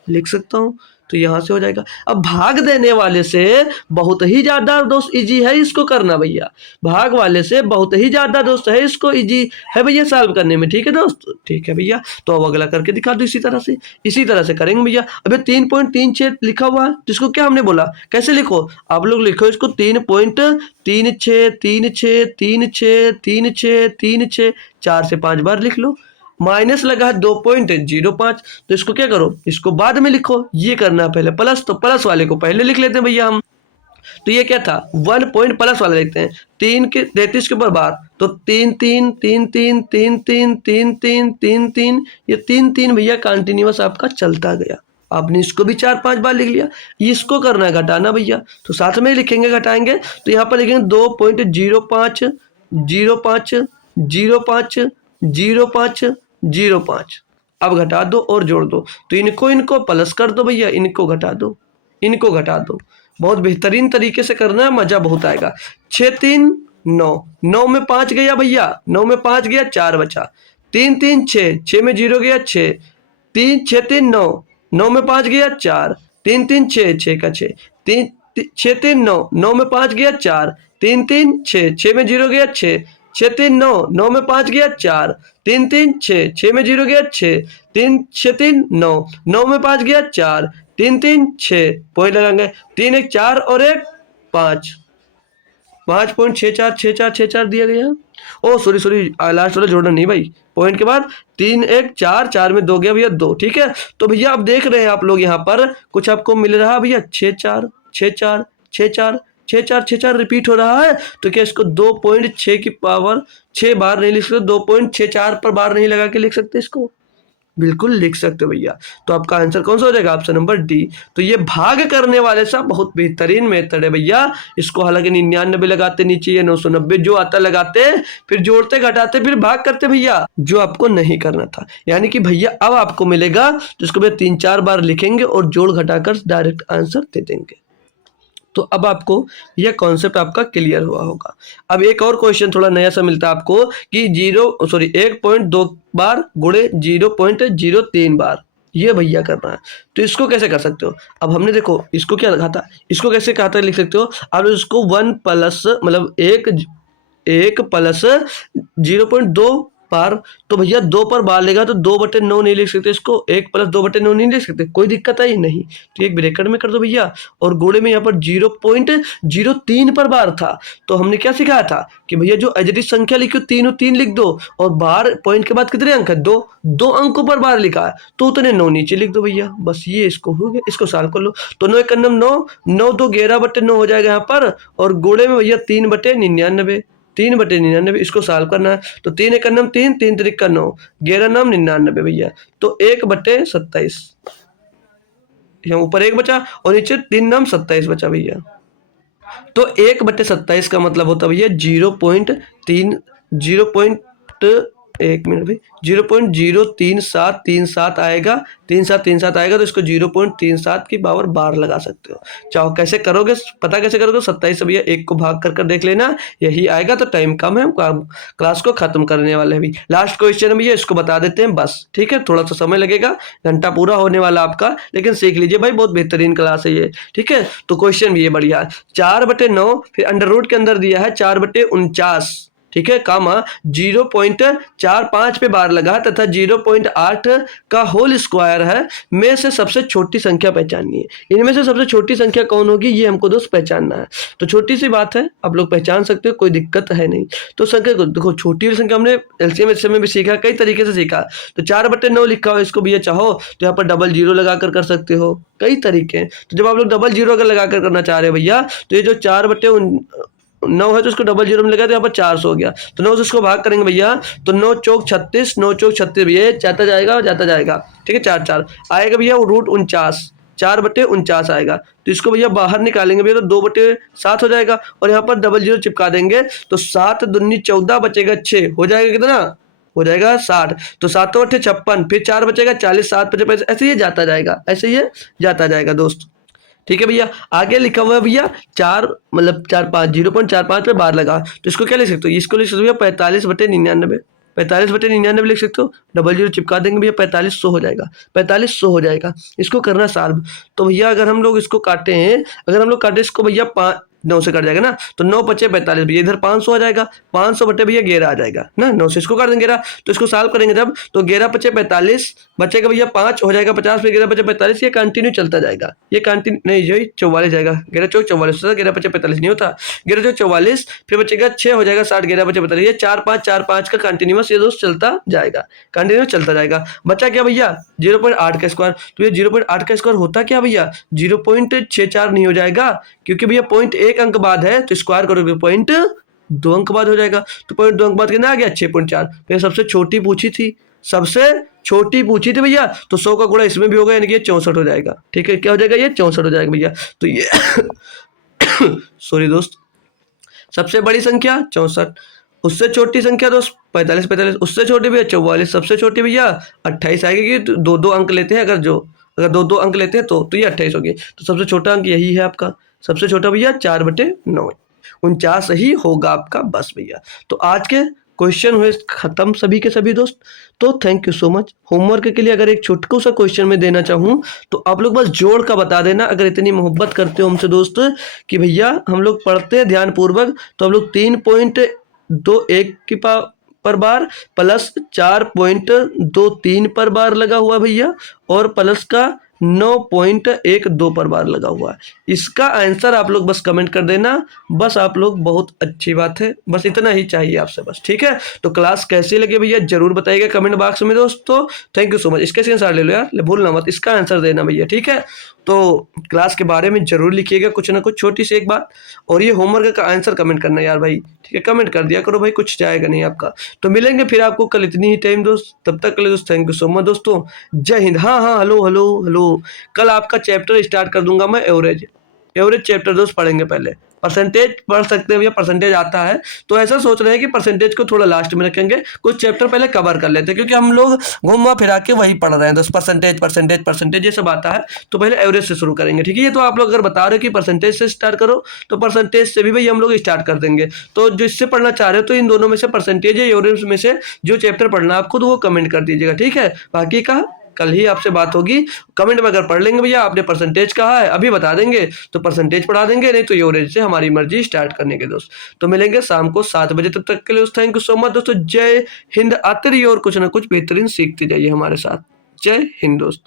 लिख सकता हूँ, तो यहाँ से हो जाएगा। अब भाग देने वाले से बहुत ही ज़्यादा दोस्त इजी है इसको करना भैया, भाग वाले से बहुत ही ज़्यादा दोस्त है इसको इजी है भैया सॉल्व करने में, ठीक है दोस्त? ठीक है भैया, तो अब अगला करके दिखा दो। इसी तरह से करेंगे भैया। अभी 3.36 लिखा हुआ है, जिसको क्या हमने बोला कैसे लिखो? आप लोग लिखो इसको 3.36 4 से 5 बार लिख लो। माइनस लगा है 2.05, तो इसको क्या करो? इसको बाद में लिखो, ये करना है पहले। प्लस, तो प्लस वाले को पहले लिख लेते हैं भैया हम। तो ये क्या था? 1 पॉइंट प्लस वाला लिखते हैं, 3 के 33 के ऊपर बार, तो 3 3 3 3 3 3 3 3 3 3, ये 3 3 भैया कंटिन्यूअस आपका चलता गया। आपने इसको भी 4-5 बार लिख लिया। इसको करना है घटाना भैया, तो साथ में लिखेंगे घटाएंगे। तो यहाँ पर लिखेंगे 2.05 05 05 05 05। अब घटा दो और जोड़ दो, तो इनको प्लस कर दो भैया, इनको घटा दो, इनको घटा दो। बहुत बेहतरीन तरीके से करना है, मजा बहुत आएगा। 6 3 9, 9 में 5 गया भैया, 9 में 5 गया, 4 बचा। तीन तीन छः, छः में जीरो गया छः, तीन छः तीन नौ, नौ में पाँच गया चार, तीन तीन छः, छः का छः, तीन छः तीन नौ, नौ में पाँच गया चार, तीन तीन छः, छः में जीरो गया छः, छः तीन नौ, नौ में पाँच गया चार, तीन तीन छः, छः में जीरो गया छः, तीन छः तीन नौ, नौ में पाँच गया चार, तीन तीन छः, पॉइंट लगाएंगे, तीन एक चार और एक पाँच, 5.646464 दिया गया। ओ सॉरी लास्ट वाला जोड़ना नहीं भाई, पॉइंट के बाद 3 1 4, 4 में 2 गया भैया 2, ठीक है। तो भैया आप देख रहे हैं आप लोग यहाँ पर कुछ आपको मिल रहा है भैया 6 4 6 4 6 4 6 4 6 4 रिपीट हो रहा है। तो क्या इसको 2.6 की पावर 6 बार नहीं लिख सकते, 2.64 पर बार नहीं लगा के लिख सकते इसको? बिल्कुल लिख सकते हो भैया। तो आपका आंसर कौन सा हो जाएगा? Option number D. तो ये भाग करने वाले सा बहुत बेहतरीन मेथड है भैया। इसको हालांकि 99 लगाते नीचे, ये 990 जो आता लगाते, फिर जोड़ते घटाते फिर भाग करते भैया, जो आपको नहीं करना था। यानी कि भैया अब आपको मिलेगा जिसको भैया 3-4 बार लिखेंगे और जोड़ घटाकर डायरेक्ट आंसर दे देंगे। तो अब आपको यह कॉन्सेप्ट आपका क्लियर हुआ होगा। अब एक और क्वेश्चन थोड़ा नया सा मिलता है आपको कि 1.2 बार गुणे 0.03 बार, ये भैया करना है। तो इसको कैसे कर सकते हो? अब हमने देखो इसको क्या लिखा था, इसको कैसे कहा था लिख सकते हो आप इसको 1 प्लस मतलब 1 प्लस 0.2 बार। तो भैया 2 पर बार लेगा तो 2/9 नहीं लिख सकते इसको, 1 प्लस 2/9 नहीं लिख सकते, कोई दिक्कत आई नहीं। तो एक ब्रैकेट में कर दो भैया, और गोले में यहाँ पर 0.03 पर बार था। तो हमने क्या सिखाया था कि भैया जो अजरी संख्या लिखी हो तीनों 3 लिख दो, और बार पॉइंट के बाद कितने अंक है? 2 अंकों पर बार लिखा है तो उतने 9 नीचे लिख दो भैया, बस ये इसको हो गया। इसको सॉल्व कर लो तो 9 1 9, 9 2 11/9 हो जाएगा यहाँ पर, और गोले में भैया 3/99, 3/99 इसको सॉल्व करना है। तो 3 1 9 3, 3 3 9, 11 9 99 भैया, तो 1/27, यहाँ ऊपर 1 बचा और नीचे 3 9 27 बचा भैया। तो 1/27 का मतलब होता भैया 0.3 एक मिनट भाई 0.03737 आएगा, 3737 आएगा। तो इसको 0.37 की पावर बार लगा सकते हो। चाहो कैसे करोगे, पता कैसे करोगे? 27 से भैया 1 को भाग कर देख लेना, यही आएगा। तो टाइम कम है, हम क्लास को खत्म करने वाले हैं। लास्ट क्वेश्चन भैया इसको बता देते हैं बस, ठीक है। थोड़ा सा समय लगेगा, घंटा पूरा होने वाला आपका, लेकिन सीख लीजिए भाई, बहुत बेहतरीन क्लास है ये, ठीक है। तो क्वेश्चन भी ये बढ़िया, 4/9 फिर अंडर रूट के अंदर दिया है 4/49, ठीक है, कामा 0.45 पे बार लगा तथा 0.8 का होल स्क्वायर है में से सबसे छोटी संख्या पहचाननी है। इनमें से सबसे छोटी संख्या कौन होगी ये हमको दोस्त पहचानना है। तो छोटी सी बात है, आप लोग पहचान सकते हो, कोई दिक्कत है नहीं। तो संख्या को देखो, छोटी वाली संख्या हमने एलसीएम एचसीएम में भी सीखा, कई तरीके से सीखा। तो 4/9 लिखा हो, इसको भैया चाहो तो यहाँ पर डबल जीरो लगा कर सकते हो, कई तरीके हैं। तो जब आप लोग डबल जीरो अगर लगा कर करना चाह रहे हो भैया, तो ये जो 4/9 है तो इसको डबल जीरो में लगा तो यहाँ पर 400 हो गया। तो 9 से इसको भाग करेंगे भैया तो 9 चौक 36, 9 चौक 36 भैया जाता जाएगा, ठीक है। 4 4 आएगा भैया, वो रूट 49, 4/49 आएगा। तो इसको भैया बाहर निकालेंगे भैया तो 2/7 हो जाएगा, और यहाँ पर डबल जीरो चिपका देंगे तो 7 दूनी 14 बचेगा 6, हो जाएगा कितना? हो जाएगा 60। तो 7 8 56, फिर 4 बचेगा 40, 7 55, ऐसे ये जाता जाएगा, ऐसे ये जाता जाएगा दोस्त, ठीक है भैया। आगे लिखा हुआ है भैया 4 मतलब 45, 0.45 पे बार लगा, तो इसको क्या लिख सकते हो? इसको लिख सकते हो भैया 45/99, 45/99 लिख सकते हो। डबल जीरो चिपका देंगे भैया 4500 हो जाएगा, 4500 हो जाएगा। इसको करना सॉल्व। तो भैया अगर हम लोग इसको काटे हैं, अगर हम लोग काटे इसको भैया 9 से कट जाएगा ना, तो 9 × 5 = 45 भैया, इधर 500 आ जाएगा, 500 बटे भैया 11 आ जाएगा ना, 9 से इसको काट देंगे 11। तो इसको सॉल्व करेंगे जब, तो 11 × 5 = 45 बचेगा भैया 5 हो जाएगा 50, फिर 11 × 5 = 45, ये कंटिन्यू चलता जाएगा, ये कंटिन्यू नहीं जो 44 जाएगा, 11 चौक 44 होता, 11 × 5 = 45 नहीं होता, 11 चौक 44, फिर बचेगा 6 हो जाएगा 60, 11 × 5 = 45, ये 4 5 4 5 का कंटिन्यूअस ये दोस्त चलता जाएगा, कंटिन्यू चलता जाएगा। बचा क्या भैया? 0.8 का स्क्वायर। तो ये 0.8 का स्क्वायर होता क्या भैया? 0.64 नहीं हो जाएगा, क्योंकि भैया 0.1 अंक बाद है, तो स्क्वायर करोगे 0.2 अंक बाद हो जाएगा। तो 0.2 अंक बाद कितना आ गया? 6.4। फिर सबसे छोटी पूछी थी, सबसे छोटी पूछी थी भैया, तो 100 का गुणा इसमें भी होगा, यानी कि ये 64 हो जाएगा, ठीक है। क्या हो जाएगा? ये 64 हो जाएगा भैया। तो ये सॉरी दोस्त, सबसे बड़ी संख्या 64, उससे छोटी संख्या दोस्त 45 45, उससे छोटी भैया 44, सबसे छोटी भैया 28 आएगी, कि 2 अंक लेते हैं, अगर 2 अंक लेते हैं तो ये 28 होगी। तो सबसे छोटा अंक यही है आपका, सबसे छोटा भैया 4/9, 49 ही होगा आपका, बस भैया। तो आज के क्वेश्चन हुए ख़त्म सभी के सभी दोस्त। तो thank you so much. Homework के लिए अगर एक छोटकू सा क्वेश्चन मैं देना चाहूँ तो आप लोग बस जोड़ का बता देना, अगर इतनी मोहब्बत करते हो हमसे दोस्त कि भैया हम लोग पढ़ते हैं ध्यानपूर्वक, तो आप लोग 3.21 की पर बार प्लस 4.23 पर बार लगा हुआ है भैया, और प्लस का 9.12 पर बार लगा हुआ है। इसका आंसर आप लोग बस कमेंट कर देना, बस आप लोग, बहुत अच्छी बात है, बस इतना ही चाहिए आपसे बस, ठीक है। तो क्लास कैसी लगी भैया जरूर बताइएगा कमेंट बॉक्स में दोस्तों। Thank you so much. इसके स्क्रीनशॉट ले लो यार, भूलना मत, इसका आंसर देना भैया, ठीक है। तो क्लास के बारे में जरूर लिखिएगा कुछ ना कुछ छोटी सी एक बात, और ये होमवर्क का आंसर कमेंट करना यार भाई, ठीक है, कमेंट कर दिया करो भाई, कुछ जाएगा नहीं आपका। तो मिलेंगे फिर आपको कल इतनी ही टाइम दोस्त, तब तक के लिए दोस्त थैंक यू सो मच दोस्तों। जय हिंद। हाँ हाँ, हेलो हेलो हेलो, कल आपका चैप्टर स्टार्ट कर दूंगा मैं, एवरेज। एवरेज चैप्टर दोस्त पढ़ेंगे पहले, परसेंटेज पढ़ सकते हैं भैया, परसेंटेज आता है तो ऐसा सोच रहे हैं कि परसेंटेज को थोड़ा लास्ट में रखेंगे, कुछ चैप्टर पहले कवर कर लेते हैं, क्योंकि हम लोग घुमा फिरा के वही पढ़ रहे हैं दोस्त, परसेंटेज परसेंटेज परसेंटेज ये सब आता है, तो पहले एवरेज से शुरू करेंगे, ठीक है। ये तो आप लोग अगर बता रहे हो कि परसेंटेज से स्टार्ट करो, तो परसेंटेज से भी भाई हम लोग स्टार्ट कर देंगे। तो जो इससे पढ़ना चाह रहे हो तो इन दोनों में से, परसेंटेज या एवरेज में से जो चैप्टर पढ़ना है आपको, तो वो कमेंट कर दीजिएगा, ठीक है। बाकी का कल ही आपसे बात होगी, कमेंट में अगर पढ़ लेंगे भैया आपने परसेंटेज कहा है अभी बता देंगे तो परसेंटेज पढ़ा देंगे, नहीं तो एवरेज से हमारी मर्जी स्टार्ट करने के दोस्त। तो मिलेंगे शाम को 7 बजे, तब तक के लिए थैंक यू सो मच दोस्तों। जय हिंद। आते रहिए और कुछ ना कुछ बेहतरीन सीखते जाइए हमारे साथ। जय हिंद दोस्त।